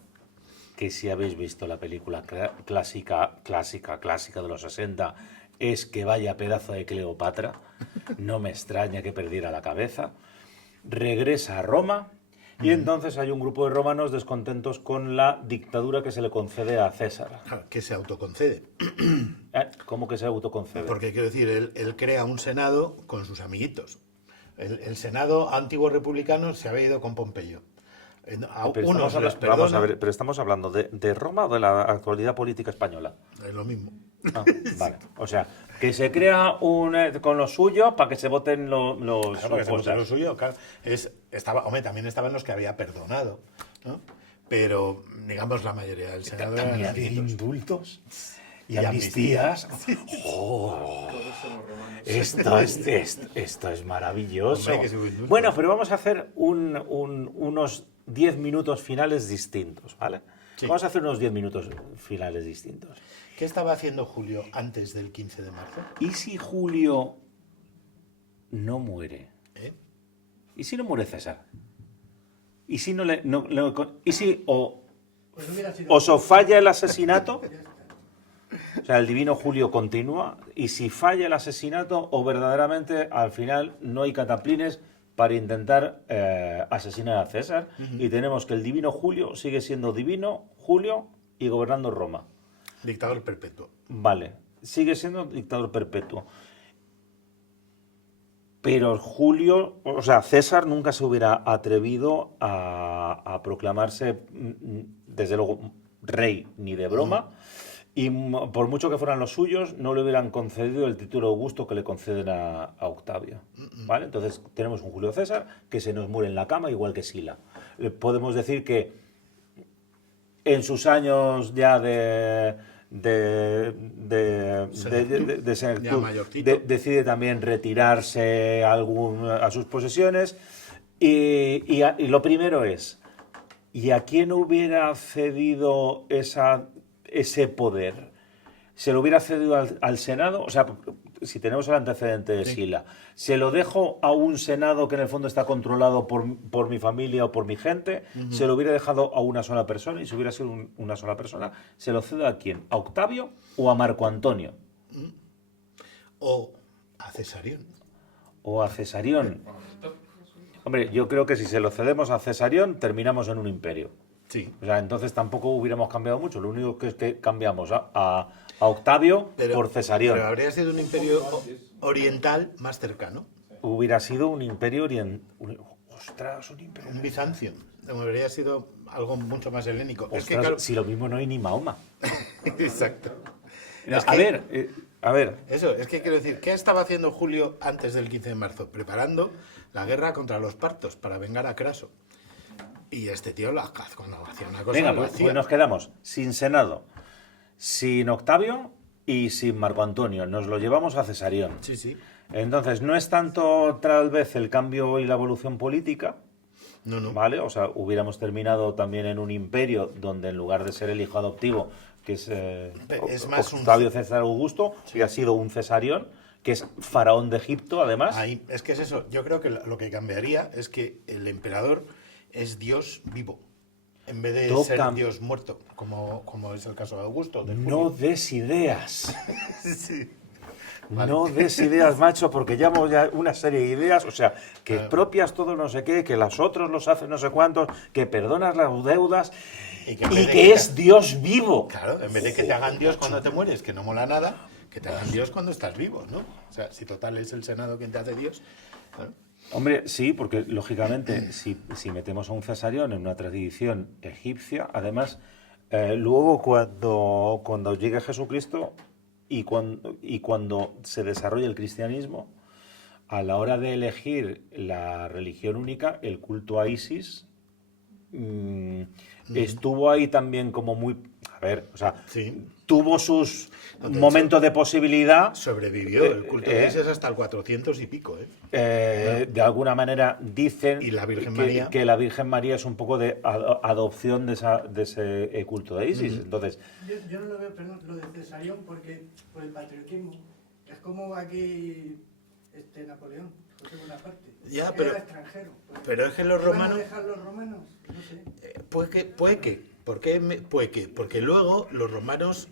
que si habéis visto la película clásica de los 60, es que vaya pedazo de Cleopatra, no me extraña que perdiera la cabeza, regresa a Roma y entonces hay un grupo de romanos descontentos con la dictadura que se le concede a César. Que se autoconcede. ¿Cómo que se autoconcede? Porque quiero decir, él crea un senado con sus amiguitos. El senado antiguo republicano se había ido con Pompeyo. A Pero unos les vamos a perdona, ver, pero estamos hablando de Roma o de la actualidad política española. es lo mismo. Ah, vale. O sea, que se crea con lo suyo para que se voten los Claro, porque cosas. lo suyo, claro, también estaban los que había perdonado, ¿no? Pero, digamos, la mayoría del senado eran También había amiguitos. indultos y Y amnistías. ¡Oh! Esto es maravilloso. Hombre, que sí hubo indultos. Bueno, pero vamos a hacer unos 10 minutos finales distintos, ¿vale? Sí. Vamos a hacer unos 10 minutos finales distintos. ¿Qué estaba haciendo Julio antes del 15 de marzo? ¿Y si Julio no muere? ¿Eh? ¿Y si no muere César? ¿Y si no le... ¿Y si o Pues no hubiera sido- os falla el asesinato? O sea, el divino Julio continúa. Y si falla el asesinato, o verdaderamente al final no hay cataplines para intentar asesinar a César. Y tenemos que el divino Julio sigue siendo divino Julio y gobernando Roma. Dictador perpetuo. Vale, sigue siendo dictador perpetuo. Pero Julio, o sea, César nunca se hubiera atrevido a proclamarse, desde luego, rey ni de broma. Y por mucho que fueran los suyos, no le hubieran concedido el título Augusto que le conceden a Octavio. ¿Vale? Entonces tenemos un Julio César que se nos muere en la cama, igual que Sila. Podemos decir que en sus años ya de senectud, Ya mayorcito. decide también retirarse a sus posesiones. Y lo primero es, ¿y a quién hubiera cedido ese poder? ¿Se lo hubiera cedido al Senado? O sea, si tenemos el antecedente de Sila, ¿se lo dejo a un Senado que en el fondo está controlado por mi familia o por mi gente? ¿Se lo hubiera dejado a una sola persona? Y si hubiera sido una sola persona, ¿se lo cedo a quién? ¿A Octavio o a Marco Antonio? O a Cesarión. ¿O a Cesarión? Hombre, yo creo que si se lo cedemos a Cesarión, terminamos en un imperio. Sí. O sea, entonces tampoco hubiéramos cambiado mucho. Lo único que es que cambiamos a Octavio por Cesarión. Pero habría sido un imperio oriental más cercano. Hubiera sido un imperio oriental. Ostras, un imperio. Un Bizancio. Habría sido algo mucho más helénico. Ostras, Es que, claro, si lo mismo no hay ni Mahoma. exacto. No, Es a que- ver. Eso, es que quiero decir, ¿qué estaba haciendo Julio antes del 15 de marzo? Preparando la guerra contra los partos para vengar a Craso. Y este tío, cuando hacía una cosa, Venga, lo pues hacía. nos quedamos sin Senado, sin Octavio y sin Marco Antonio. Nos lo llevamos a Cesarión. Sí, sí. Entonces, no es tanto tal vez el cambio y la evolución política, No, no. ¿vale? O sea, hubiéramos terminado también en un imperio donde en lugar de ser el hijo adoptivo, que es más un- Octavio César Augusto, que ha sido un Cesarión, que es faraón de Egipto, además. Ahí, es que es eso. Yo creo que lo que cambiaría es que el emperador es Dios vivo, en vez de ser Dios muerto, como es el caso de Augusto. De No Julio. des ideas. Sí. No des ideas, macho, porque llamo ya una serie de ideas, o sea, que propias todo no sé qué, que los otros los hacen no sé cuántos, que perdonas las deudas Y que en y vez de que que es Dios vivo. Claro, en vez de que te hagan Dios cuando te mueres, que no mola nada, que te hagan Dios cuando estás vivo, ¿no? O sea, si total es el Senado quien te hace Dios. ¿no? Hombre, sí, porque lógicamente si metemos a un Cesarión en una tradición egipcia, además, luego cuando llegue Jesucristo y cuando se desarrolle el cristianismo, a la hora de elegir la religión única, el culto a Isis estuvo ahí también como muy... A ver, o sea, Sí. tuvo sus No, de momentos de posibilidad. Sobrevivió el culto de Isis hasta el 400 y pico, ¿eh? De alguna manera dicen Y la Virgen que, María. que la Virgen María es un poco de adopción de ese culto de Isis. Entonces, Yo no lo veo, perdón, lo de Cesarión, porque por el patriotismo. Es como aquí Napoleón, José Bonaparte. Ya, Era extranjero. pero es que los ¿Qué van a romanos... dejar los romanos? No sé. Puede que. ¿Por qué? Puede que. Porque luego los romanos,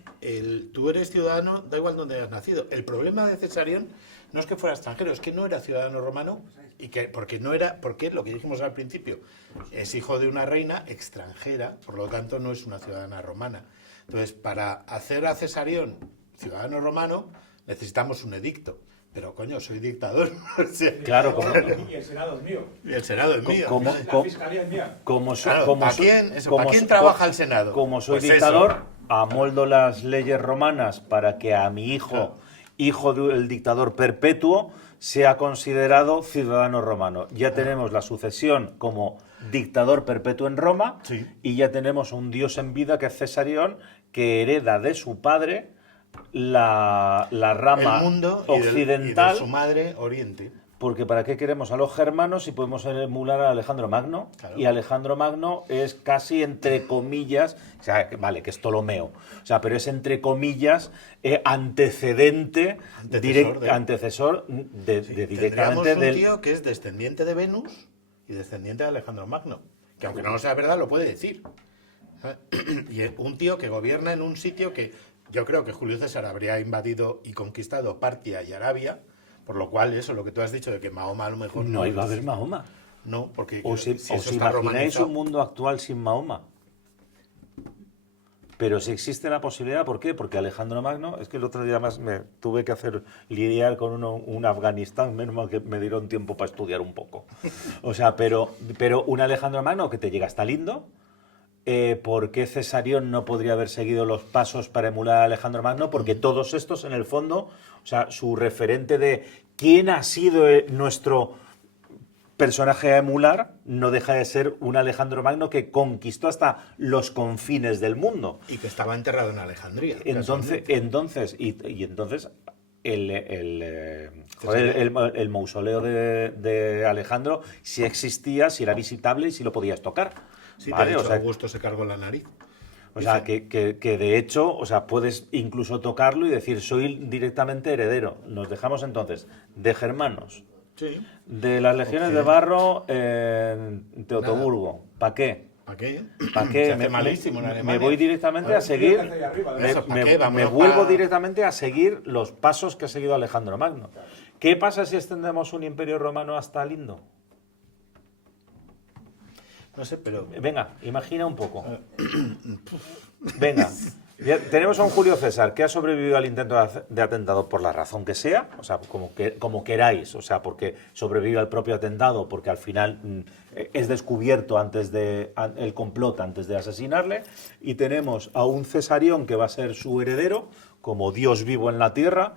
tú eres ciudadano, da igual donde hayas nacido. El problema de Cesarión no es que fuera extranjero, es que no era ciudadano romano y que porque lo que dijimos al principio, es hijo de una reina extranjera, por lo tanto no es una ciudadana romana. Entonces, para hacer a Cesarión ciudadano romano, necesitamos un edicto. Pero, coño, soy dictador. O sea, Claro, como, Y el Senado es mío. y el Senado es mío. como- La Fiscalía es mía. Claro, ¿para quién so- trabaja el Senado? Como soy Pues dictador, eso. amoldo las leyes romanas para que a mi hijo, Claro. hijo del dictador perpetuo, sea considerado ciudadano romano. Ya tenemos la sucesión como dictador perpetuo en Roma Sí. y ya tenemos un dios en vida que es Cesarión, que hereda de su padre la rama El mundo occidental. y de su madre, Oriente. Porque ¿para qué queremos a los germanos si podemos emular a Alejandro Magno? Claro. Y Alejandro Magno es casi entre comillas, o sea, vale, que es Ptolomeo, o sea, pero es entre comillas antecedente, antecesor de Tendríamos directamente un del... tío que es descendiente de Venus y descendiente de Alejandro Magno, que aunque no sea verdad lo puede decir. ¿Sabes? Y es un tío que gobierna en un sitio que yo creo que Julio César habría invadido y conquistado Partia y Arabia, por lo cual eso, lo que tú has dicho de que Mahoma a lo mejor No iba a haber Mahoma. No, porque ¿Os si eso imagináis está romanizado. un mundo actual sin Mahoma? Pero si existe la posibilidad, ¿por qué? Porque Alejandro Magno, es que el otro día más me tuve que lidiar con un Afganistán, menos mal que me dieron tiempo para estudiar un poco. O sea, pero un Alejandro Magno que te llega hasta lindo, ¿por qué Cesarión no podría haber seguido los pasos para emular a Alejandro Magno? Porque todos estos, en el fondo, o sea, su referente de quién ha sido nuestro personaje a emular no deja de ser un Alejandro Magno que conquistó hasta los confines del mundo. Y que estaba enterrado en Alejandría. Entonces el mausoleo de Alejandro sí existía, sí era visitable y sí lo podías tocar. Sí, ¿vale? de hecho, O sea, Augusto se cargó la nariz. o sea, que de hecho, o sea, puedes incluso tocarlo y decir, soy directamente heredero. Nos dejamos entonces de germanos, Sí. de las legiones de barro en Teutoburgo. ¿Para qué? ¿Para qué? ¿Para qué? Se hace malísimo en me Alemania. voy directamente a Ahora, seguir. fíjate ahí arriba, Me, Eso, ¿para me- qué? me Vámonos vuelvo pa- directamente a seguir los pasos que ha seguido Alejandro Magno. ¿Qué pasa si extendemos un imperio romano hasta Lindo? No sé, pero... Venga, imagina un poco. Venga, ya tenemos a un Julio César que ha sobrevivido al intento de atentado por la razón que sea, o sea, como queráis, o sea, porque sobrevive al propio atentado, porque al final es descubierto el complot antes de asesinarle, y tenemos a un Cesarión que va a ser su heredero, como Dios vivo en la tierra,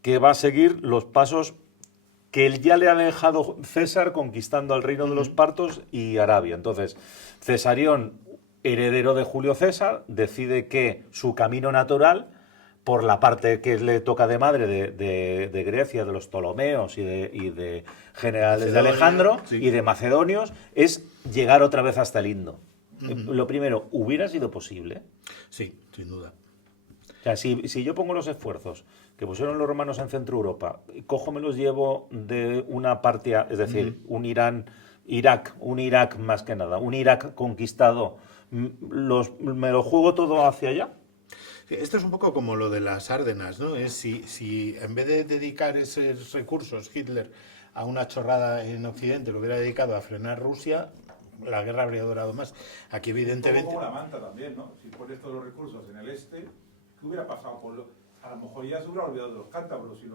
que va a seguir los pasos que él ya le ha dejado César conquistando el reino de los partos y Arabia. Entonces, Cesarión, heredero de Julio César, decide que su camino natural, por la parte que le toca de madre de Grecia, de los Ptolomeos y de generales de Macedonia, Alejandro sí. y de macedonios, es llegar otra vez hasta el Indo. Lo primero, ¿hubiera sido posible? Sí, sin duda. O sea, si yo pongo los esfuerzos que pusieron los romanos en Centro Europa, cojo me los llevo de una parte, es decir, un Irak más que nada, un Irak conquistado, me lo juego todo hacia allá. Sí, esto es un poco como lo de las Árdenas, ¿no? Es si en vez de dedicar esos recursos Hitler a una chorrada en Occidente, lo hubiera dedicado a frenar Rusia, la guerra habría durado más. Aquí evidentemente... Como la manta también, ¿no? Si pones todos los recursos en el este, ¿qué hubiera pasado con a lo mejor ya se hubiera olvidado de los cántabros y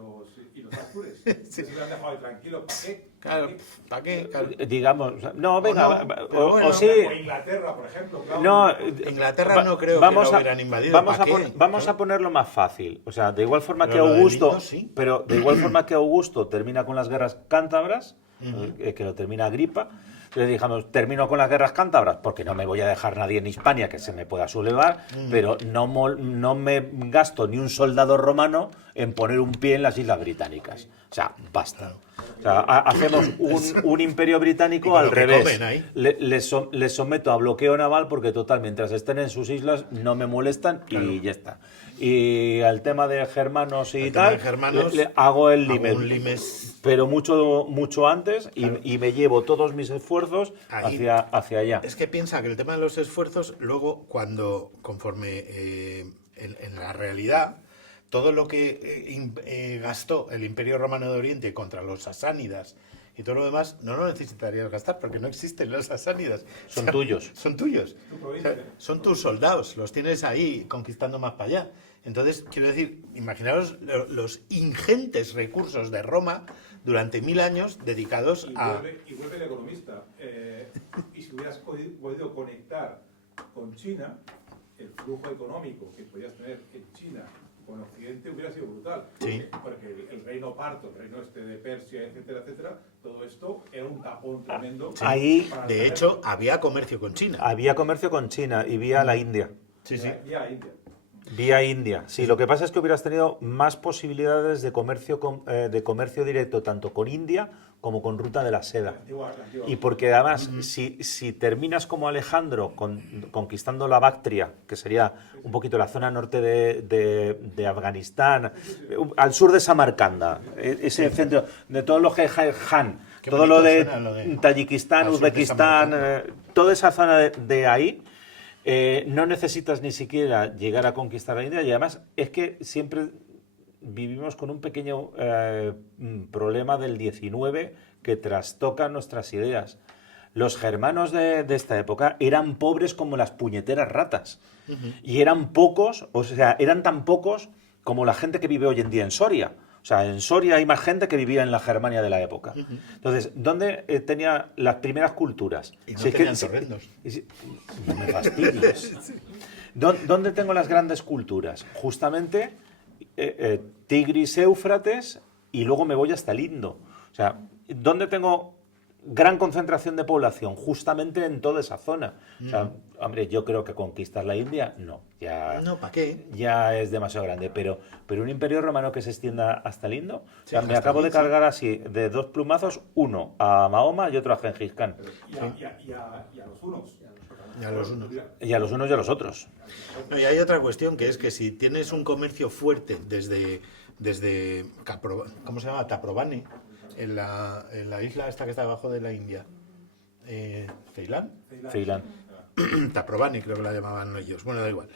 los astures? Se hubieran dejado ahí tranquilos. ¿Para qué? Claro, ¿para qué? Claro. Digamos, no, venga, no, pero bueno, sí. O Inglaterra, por ejemplo. Claro. No, Inglaterra no creo vamos que lo a- hubieran invadido. Vamos, ¿Para a, qué? vamos a ponerlo más fácil. O sea, de igual forma Pero que lo del Augusto, Indo, sí. pero de igual forma que Augusto termina con las guerras cántabras, que lo termina Agripa, le dijimos, termino con las guerras cántabras porque no me voy a dejar nadie en Hispania que se me pueda sublevar, pero no me gasto ni un soldado romano en poner un pie en las Islas Británicas. O sea, basta. Claro. O sea, hacemos un imperio Y británico con al lo que revés. comen ahí. Les someto a bloqueo naval porque total, mientras estén en sus islas no me molestan y ya está. Y al tema de germanos y El tema tal, de germanos, hago el hago limes. un limes. Pero mucho antes y me llevo todos mis esfuerzos Ahí. hacia allá. Es que piensa que el tema de los esfuerzos, luego, conforme en la realidad, todo lo que gastó el Imperio Romano de Oriente contra los sasánidas y todo lo demás, no lo necesitarías gastar porque no existen los sasánidas. Son tuyos. Son tuyos. Tu O provincia. sea, son tus soldados, los tienes ahí conquistando más para allá. Entonces, quiero decir, imaginaos los ingentes recursos de Roma durante 1000 años dedicados a... Y vuelve el economista. Y si hubieras podido conectar con China, el flujo económico que podías tener en China con Occidente hubiera sido brutal. Sí. Porque el reino parto, el reino este de Persia, etcétera, etcétera, todo esto era un tapón tremendo. Ahí, para De traer hecho, había comercio con China. había comercio con China y vía la India. Sí, sí. vía India. Vía India. Sí, lo que pasa es que hubieras tenido más posibilidades de comercio directo tanto con India como con ruta de la seda. La antigua. Y porque además, si terminas como Alejandro conquistando la Bactria, que sería un poquito la zona norte de Afganistán, al sur de Samarcanda, ese centro, de todo lo que es Han, Qué todo lo bonito de suena lo de Tayikistán, al sur de Uzbekistán, Samarcanda. toda esa zona de ahí, no necesitas ni siquiera llegar a conquistar la India y además es que siempre vivimos con un pequeño problema del 19 que trastoca nuestras ideas. Los germanos de esta época eran pobres como las puñeteras ratas y eran pocos, o sea, eran tan pocos como la gente que vive hoy en día en Soria. O sea, en Soria hay más gente que vivía en la Germania de la época. Entonces, ¿dónde tenía las primeras culturas? Y no Si es que- tenían si- torrendos. no me fastidies. ¿Dónde tengo las grandes culturas? Justamente Tigris, Éufrates y luego me voy hasta el Indo. O sea, ¿dónde tengo gran concentración de población? Justamente en toda esa zona. O sea, hombre, yo creo que conquistar la India, no. Ya, No, ¿para qué? ya es demasiado grande. Pero un imperio romano que se extienda hasta el Indo. O sea, Sí, me hasta acabo allí, de cargar así, de dos plumazos, uno a Mahoma y otro a Gengis Khan. Y a los unos. Y a los unos. Y a los unos y a los otros. No, y hay otra cuestión que es que si tienes un comercio fuerte desde ¿cómo se llama? Taprobane, en la isla esta que está debajo de la India. ¿Ceilán? Ceilán. Taprobane creo que la llamaban ellos. Bueno, da igual.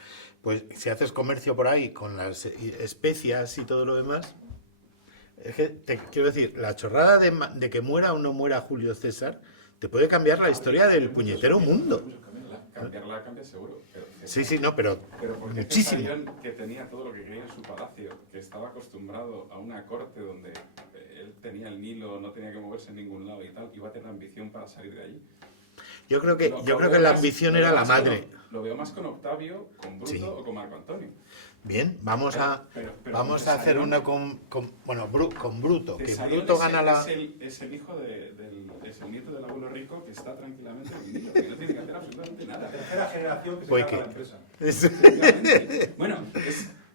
Pues si haces comercio por ahí con las especias y todo lo demás, es que te quiero decir, la chorrada de que muera o no muera Julio César te puede cambiar la historia del puñetero mundo. Cambiarla cambia seguro. Pero Sí, sí, no, pero porque muchísimo. pensarían que tenía todo lo que quería en su palacio, que estaba acostumbrado a una corte donde él tenía el Nilo, no tenía que moverse en ningún lado y tal, iba a tener ambición para salir de allí. Yo creo que Veo la más- ambición lo veo era la más madre. Lo veo más con Octavio, con Bruto Sí. o con Marco Antonio. Bien, vamos a Pero hacer Tesarión- una con Bruto, que Tesarión Bruto gana la... es el hijo es el nieto del abuelo rico que está tranquilamente en el Nilo, que no tiene que hacer absolutamente nada. Tercera generación que se Pues carga que- la empresa. Efectivamente. Bueno,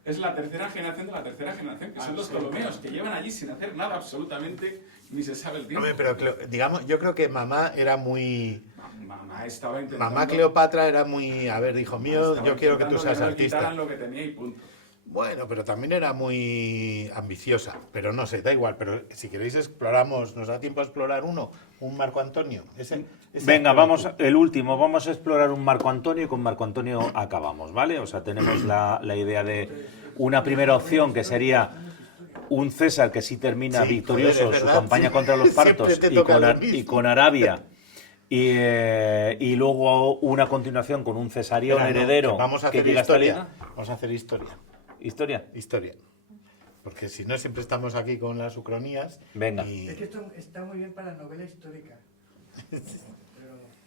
es la tercera generación de la tercera generación, que son los Ptolomeos, que llevan allí sin hacer nada absolutamente, ni se sabe el tiempo. Hombre, pero digamos, yo creo que mamá era muy... Mamá estaba intentando... Mamá Cleopatra era muy... A ver, hijo mío, estaba yo quiero que tú intentando seas no le quitaran artista. lo que tenía y punto. Bueno, pero también era muy ambiciosa. Pero no sé, da igual. Pero si queréis exploramos, ¿nos da tiempo a explorar un Marco Antonio? Ese Venga, vamos, el último, vamos a explorar un Marco Antonio y con Marco Antonio acabamos, ¿vale? O sea, tenemos la idea de una primera opción que sería un César que sí termina Sí, victorioso joder, es su verdad, campaña sí. contra los partos Siempre te toca lo mismo. y con Arabia. Y luego una continuación con un Cesarión Espera, no, heredero que vamos a que hacer llega hasta historia. Lina. Vamos a hacer historia. ¿Historia? Historia. Porque si no, siempre estamos aquí con las ucronías. Venga. y- Es que esto está muy bien para novela histórica. Pero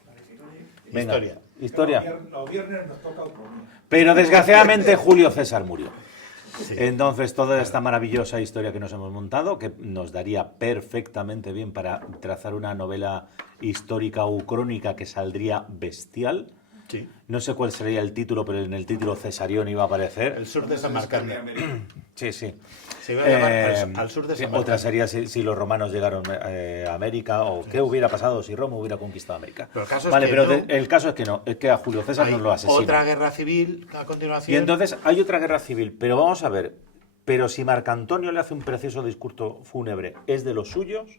para historia... Venga, Historia. historia. Los viernes nos toca Ucrania. Pero desgraciadamente Julio César murió. Sí. Entonces, toda esta maravillosa historia que nos hemos montado, que nos daría perfectamente bien para trazar una novela histórica o crónica que saldría bestial. Sí. No sé cuál sería el título, pero en el título Cesarión iba a aparecer. El sur de Samarcanda. América. Sí, sí. Se iba a llamar al sur de San Otra Martín. sería si los romanos llegaron a América o qué hubiera pasado si Roma hubiera conquistado América. Pero el caso es Vale, que pero no. el caso es que no, es que a Julio César Hay no lo asesinan. otra guerra civil a continuación. Y entonces hay otra guerra civil, pero vamos a ver, pero si Marco Antonio le hace un precioso discurso fúnebre, es de los suyos,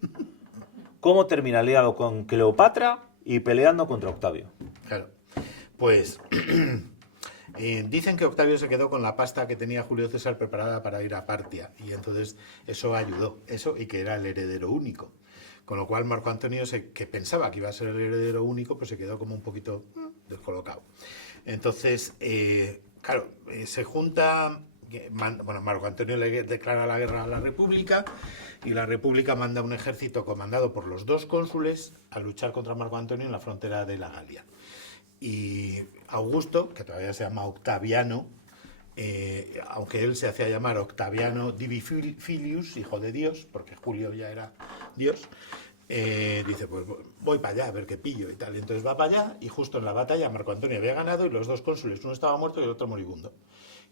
¿cómo termina liado con Cleopatra y peleando contra Octavio? Claro. Pues dicen que Octavio se quedó con la pasta que tenía Julio César preparada para ir a Partia y entonces eso ayudó, eso y que era el heredero único. Con lo cual Marco Antonio, que pensaba que iba a ser el heredero único, pues se quedó como un poquito descolocado. Entonces, claro, se junta... Bueno, Marco Antonio le declara la guerra a la República y la República manda un ejército comandado por los 2 cónsules a luchar contra Marco Antonio en la frontera de la Galia. Y Augusto, que todavía se llama Octaviano, aunque él se hacía llamar Octaviano Divi Filius, hijo de Dios, porque Julio ya era Dios, dice, pues voy para allá a ver qué pillo y tal. Y entonces va para allá y justo en la batalla Marco Antonio había ganado y los 2 cónsules, uno estaba muerto y el otro moribundo.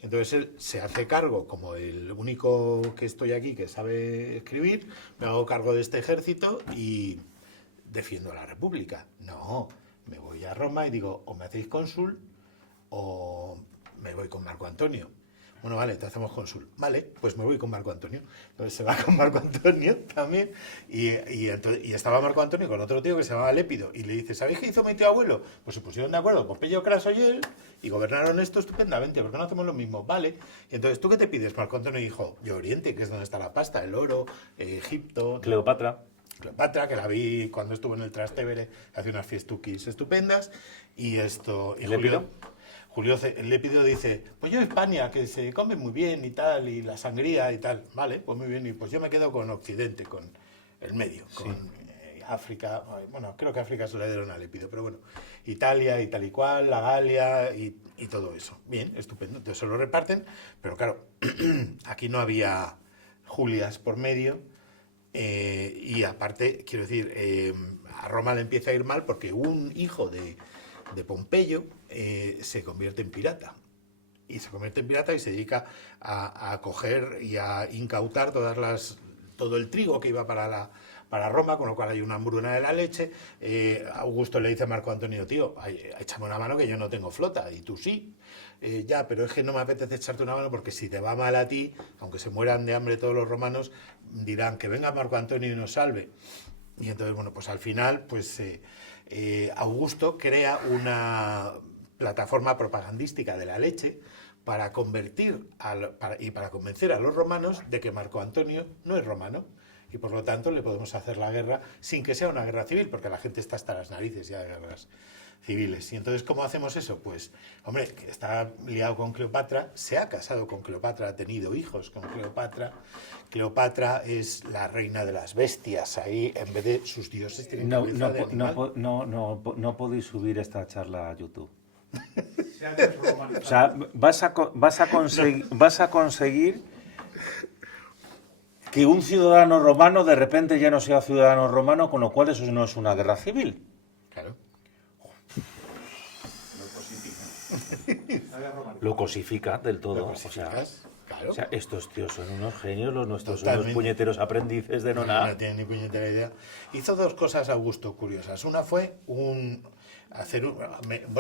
Entonces él se hace cargo, como el único que estoy aquí que sabe escribir, me hago cargo de este ejército y defiendo a la República. No, me voy a Roma y digo, o me hacéis cónsul o me voy con Marco Antonio. Bueno, vale, te hacemos cónsul. Vale, pues me voy con Marco Antonio. Entonces se va con Marco Antonio también. Y estaba Marco Antonio con otro tío que se llamaba Lépido. Y le dice, ¿sabéis qué hizo mi tío abuelo? Pues se pusieron de acuerdo Pompeyo, Craso y él y gobernaron esto estupendamente. ¿Por qué no hacemos lo mismo? Vale. Y entonces, ¿tú qué te pides? Marco Antonio dijo, yo Oriente, que es donde está la pasta, el oro, Egipto... Cleopatra. Cleopatra, que la vi cuando estuvo en el Trastevere, hace unas fiestuquis estupendas. Y esto... Y ¿Lépido? Julio Lépido dice, pues yo España, que se come muy bien y tal, y la sangría y tal. Vale, pues muy bien, y pues yo me quedo con Occidente, con el medio, con África. Bueno, creo que África se le dieron a Lépido, pero bueno, Italia y tal y cual, la Galia y todo eso. Bien, estupendo, entonces se lo reparten, pero claro, aquí no había Julias por medio. Y aparte, quiero decir, a Roma le empieza a ir mal porque un hijo de Pompeyo se convierte en pirata. Y se convierte en pirata y se dedica a coger y a incautar todo el trigo que iba para Roma, con lo cual hay una hambruna de la leche. Augusto le dice a Marco Antonio, tío, échame una mano que yo no tengo flota, y tú sí. Ya, pero es que no me apetece echarte una mano porque si te va mal a ti, aunque se mueran de hambre todos los romanos, dirán que venga Marco Antonio y nos salve. Y entonces, bueno, pues al final, pues Augusto crea una plataforma propagandística de la leche para convencer a los romanos de que Marco Antonio no es romano y por lo tanto le podemos hacer la guerra sin que sea una guerra civil, porque la gente está hasta las narices ya de guerras civiles. Y entonces, ¿cómo hacemos eso? Pues, hombre, que está liado con Cleopatra, se ha casado con Cleopatra, ha tenido hijos con Cleopatra. Cleopatra es la reina de las bestias, ahí en vez de sus dioses tienen cabeza de animal. No podéis subir esta charla a YouTube. Se ha desromanizado. O sea, vas a conseguir que un ciudadano romano de repente ya no sea ciudadano romano, con lo cual eso no es una guerra civil. Claro. Lo cosifica del todo. Lo cosificas, claro. O sea, estos tíos son unos genios, los nuestros son Totalmente. unos puñeteros aprendices de no nada. No tiene ni puñetera idea. Hizo 2 cosas Augusto curiosas. Una fue voy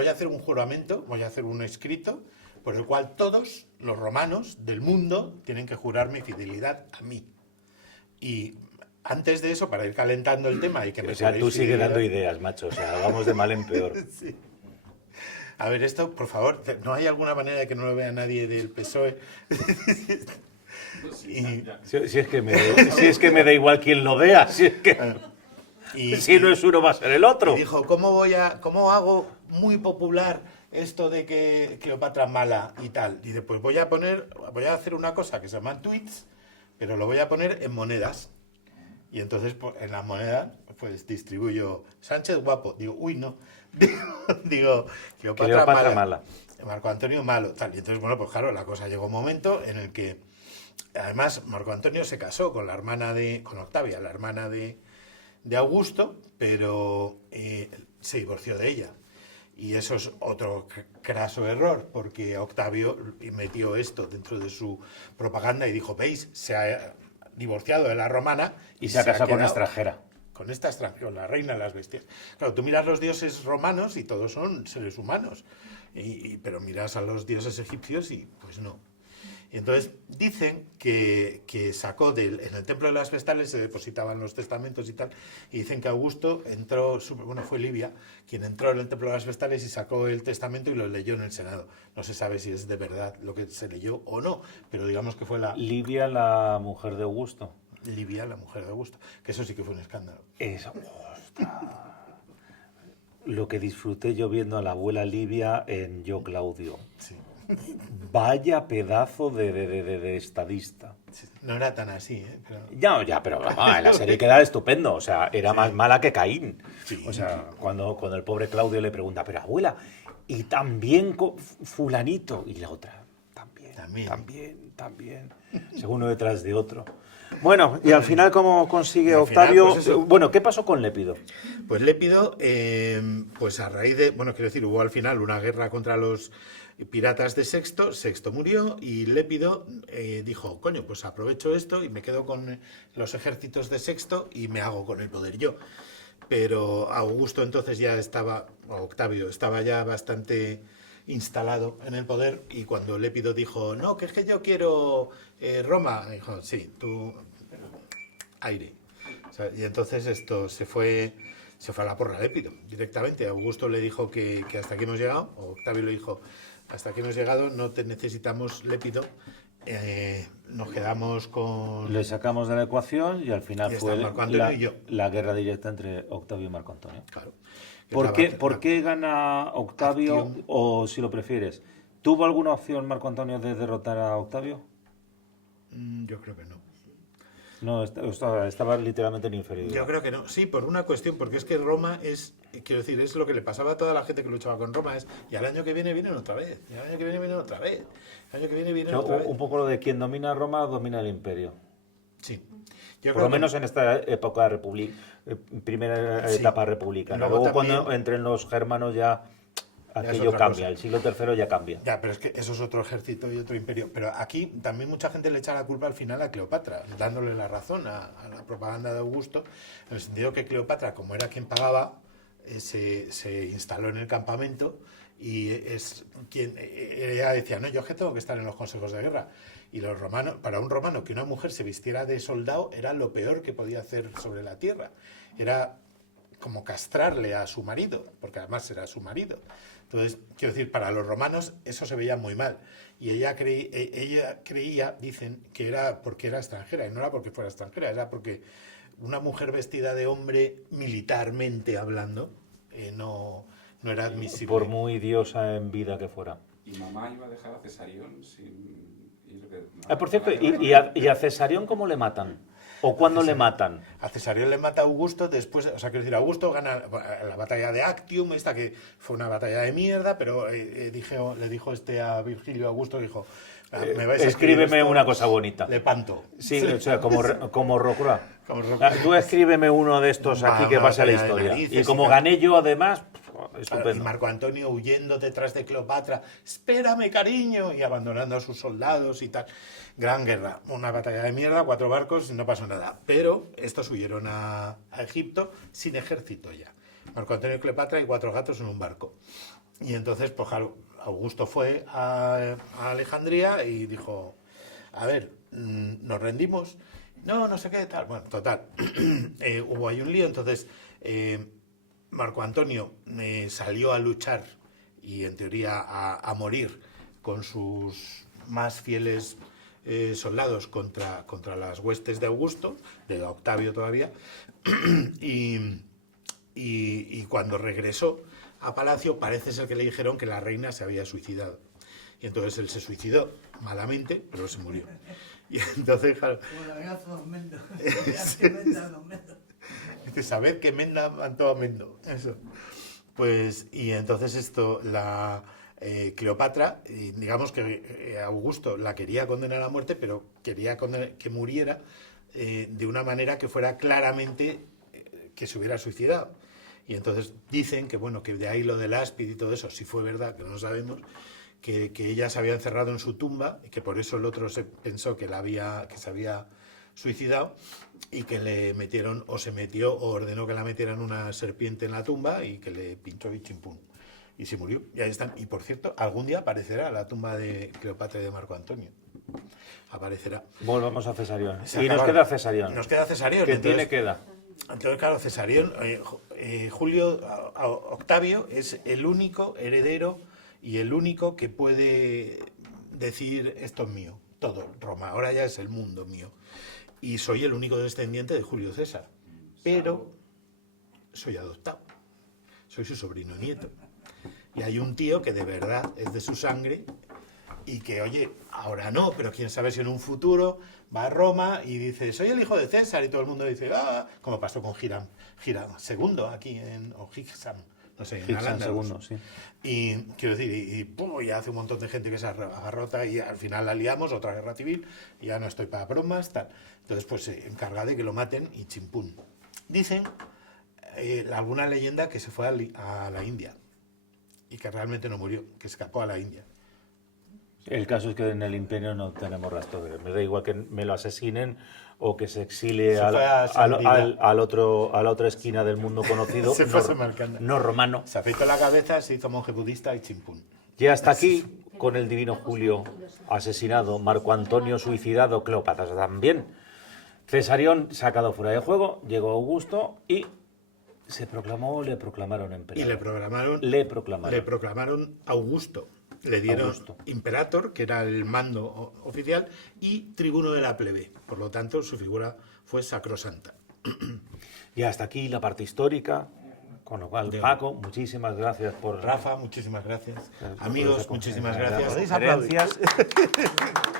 a hacer un juramento, voy a hacer un escrito por el cual todos los romanos del mundo tienen que jurar mi fidelidad a mí. Y antes de eso, para ir calentando el tema y que me O sea, tú juréis sigues dando fidelidad- ideas, macho. O sea, vamos de mal en peor. Sí. A ver, esto, por favor, ¿no hay alguna manera de que no lo vea nadie del PSOE? Y- Si es que me da igual quién lo vea. Si es que si no es uno, va a ser el otro. Y dijo, ¿cómo hago muy popular esto de que Cleopatra es mala y tal? Dice, pues voy a hacer una cosa que se llama tweets, pero lo voy a poner en monedas. Y entonces, pues, en las monedas, pues distribuyo Sánchez guapo. Digo, uy, no. Digo, Cleopatra mala. Marco Antonio malo, tal. Y entonces, bueno, pues claro, la cosa llegó un momento en el que, además, Marco Antonio se casó con con Octavia, la hermana de Augusto, pero se divorció de ella. Y eso es otro craso error, porque Octavio metió esto dentro de su propaganda y dijo, veis, se ha divorciado de la romana Y se ha casado con una quedado extranjera. con esta extranjera, la reina de las bestias. Claro, tú miras los dioses romanos y todos son seres humanos, pero miras a los dioses egipcios y pues no. Y entonces dicen que sacó en el templo de las Vestales se depositaban los testamentos y tal, y dicen que Augusto entró, bueno, fue Livia quien entró en el templo de las Vestales y sacó el testamento y lo leyó en el Senado. No se sabe si es de verdad lo que se leyó o no, pero digamos que fue Livia, la mujer de Augusto. Livia, la mujer de Augusto, que eso sí que fue un escándalo. Eso, ostras. Lo que disfruté yo viendo a la abuela Livia en Yo Claudio. Sí. Vaya pedazo de estadista. Sí, no era tan así, ¿eh? Pero... Ya, pero en la serie queda estupendo. O sea, era más mala que Caín. Sí. O sea, cuando el pobre Claudio le pregunta, pero abuela, y también fulanito. Y la otra, también. Según uno detrás de otro. Bueno, y al final, ¿cómo consigue al final, Octavio? pues eso. Bueno, ¿qué pasó con Lépido? Pues Lépido, pues a raíz de, bueno, quiero decir, hubo al final una guerra contra los piratas de Sexto, Sexto murió y Lépido dijo, coño, pues aprovecho esto y me quedo con los ejércitos de Sexto y me hago con el poder yo. Pero Augusto entonces ya estaba, Octavio estaba ya bastante instalado en el poder y cuando Lépido dijo, no, que es que yo quiero Roma, dijo, sí, tú, aire. O sea, y entonces esto se fue a la porra Lépido directamente. Augusto le dijo que hasta aquí hemos llegado, o Octavio le dijo, hasta aquí hemos llegado, no te necesitamos Lépido, nos quedamos con... Le sacamos de la ecuación y al final Y fue está Marco Antonio y yo. la guerra directa entre Octavio y Marco Antonio. Claro. ¿Por qué gana Octavio? Acción. O si lo prefieres, ¿tuvo alguna opción Marco Antonio de derrotar a Octavio? Yo creo que no. No, estaba literalmente en inferioridad. Yo creo que no. Sí, por una cuestión, porque es que Roma es, quiero decir, es lo que le pasaba a toda la gente que luchaba con Roma, es, y al año que viene vienen otra vez, y al año que viene vienen otra vez, el año que viene vienen otra vez. Un poco lo de quien domina Roma domina el imperio. Sí. Por lo menos en esta época primera Sí. etapa republicana. Luego Luego también- cuando entren los germanos ya Ya es aquello otra cambia, cosa. el siglo III ya cambia. Ya, pero es que eso es otro ejército y otro imperio. Pero aquí también mucha gente le echa la culpa al final a Cleopatra, dándole la razón a la propaganda de Augusto, en el sentido que Cleopatra, como era quien pagaba, se instaló en el campamento y es quien ella decía, no, yo es que tengo que estar en los consejos de guerra. Y los romanos, para un romano que una mujer se vistiera de soldado era lo peor que podía hacer sobre la tierra. Era como castrarle a su marido, porque además era su marido. Entonces, quiero decir, para los romanos eso se veía muy mal. Y ella creía, dicen, que era porque era extranjera, y no era porque fuera extranjera, era porque una mujer vestida de hombre, militarmente hablando, no era admisible. Por muy diosa en vida que fuera. Y mamá iba a dejar a Cesarión sin... Por cierto, ¿y a Cesarión cómo le matan? ¿O cuándo le matan? A Cesarión le mata a Augusto después, o sea, quiero decir, Augusto gana la batalla de Actium, esta que fue una batalla de mierda, pero le dijo a Virgilio Augusto, dijo, me vais a escribir Escríbeme esto, una cosa bonita. Lepanto. Sí, o sea, como Rocroi. Como Rocroi. Tú escríbeme uno de estos aquí que Una pase a la batalla de historia. narices Y como y tal. gané yo, además, Claro, y estupendo. Marco Antonio huyendo detrás de Cleopatra, espérame cariño, y abandonando a sus soldados y tal. Gran guerra, una batalla de mierda, 4 barcos, no pasó nada. Pero estos huyeron a Egipto sin ejército ya. Marco Antonio y Cleopatra y 4 gatos en un barco. Y entonces, pues claro, Augusto fue a Alejandría y dijo, a ver, ¿nos rendimos? No sé qué, tal. Bueno, total, hubo ahí un lío, entonces... Marco Antonio salió a luchar y en teoría a morir con sus más fieles soldados contra las huestes de Augusto, de Octavio todavía, y cuando regresó a Palacio parece ser que le dijeron que la reina se había suicidado. Y entonces él se suicidó malamente, pero se murió. Y entonces, claro, Como la venganza de Don Mendo. Que venda Don Mendo. de saber que Menda mató a Mendo. Eso. Pues, y entonces esto, la Cleopatra, digamos que Augusto la quería condenar a muerte, pero quería que muriera de una manera que fuera claramente que se hubiera suicidado. Y entonces dicen que, bueno, que de ahí lo del áspid y todo eso, si fue verdad, que no lo sabemos, que ella se había encerrado en su tumba y que por eso el otro se pensó que se había suicidado y que le metieron, o se metió, o ordenó que la metieran una serpiente en la tumba y que le pinchó y chimpún. Y se murió. Y ahí están. Y por cierto, algún día aparecerá la tumba de Cleopatra y de Marco Antonio. Aparecerá. Volvamos a Cesarión. Se Y nos acabaron. queda Cesarión. Nos queda Cesarión. ¿Qué tiene queda? Entonces, claro, Cesarión, Julio Octavio es el único heredero y el único que puede decir esto es mío, todo, Roma, ahora ya es el mundo mío. Y soy el único descendiente de Julio César, pero soy adoptado, soy su sobrino nieto. Y hay un tío que de verdad es de su sangre y que, oye, ahora no, pero quién sabe si en un futuro va a Roma y dice, soy el hijo de César, y todo el mundo dice, como pasó con Hiram II aquí o Hixam, no sé, en Hixam Al-Ándalus. II, sí. Y quiero decir, y hace un montón de gente que se agarrota y al final la liamos, otra guerra civil, y ya no estoy para bromas, tal. Entonces, pues se encarga de que lo maten y chimpún. Dicen alguna leyenda que se fue a la India y que realmente no murió, que escapó a la India. El caso es que en el imperio no tenemos rastro de él. Me da igual que me lo asesinen o que se exilie Se a fue la a Santidad. a la otra esquina del mundo conocido, Se fue a Samarcanda. no romano. Se afeitó la cabeza, se hizo monje budista y chimpún. Y hasta aquí, con el divino Julio asesinado, Marco Antonio suicidado, Cleopatra también. Cesarión sacado fuera de juego, llegó Augusto y se proclamó, le proclamaron Y emperador. le proclamaron. proclamaron Augusto. Le dieron Augusto. imperator, que era el mando oficial, y tribuno de la plebe. Por lo tanto, su figura fue sacrosanta. Y hasta aquí la parte histórica. Con lo cual, Paco, muchísimas gracias por... Rafa, muchísimas gracias. por Amigos, esa muchísimas conferencia, gracias. las referencias.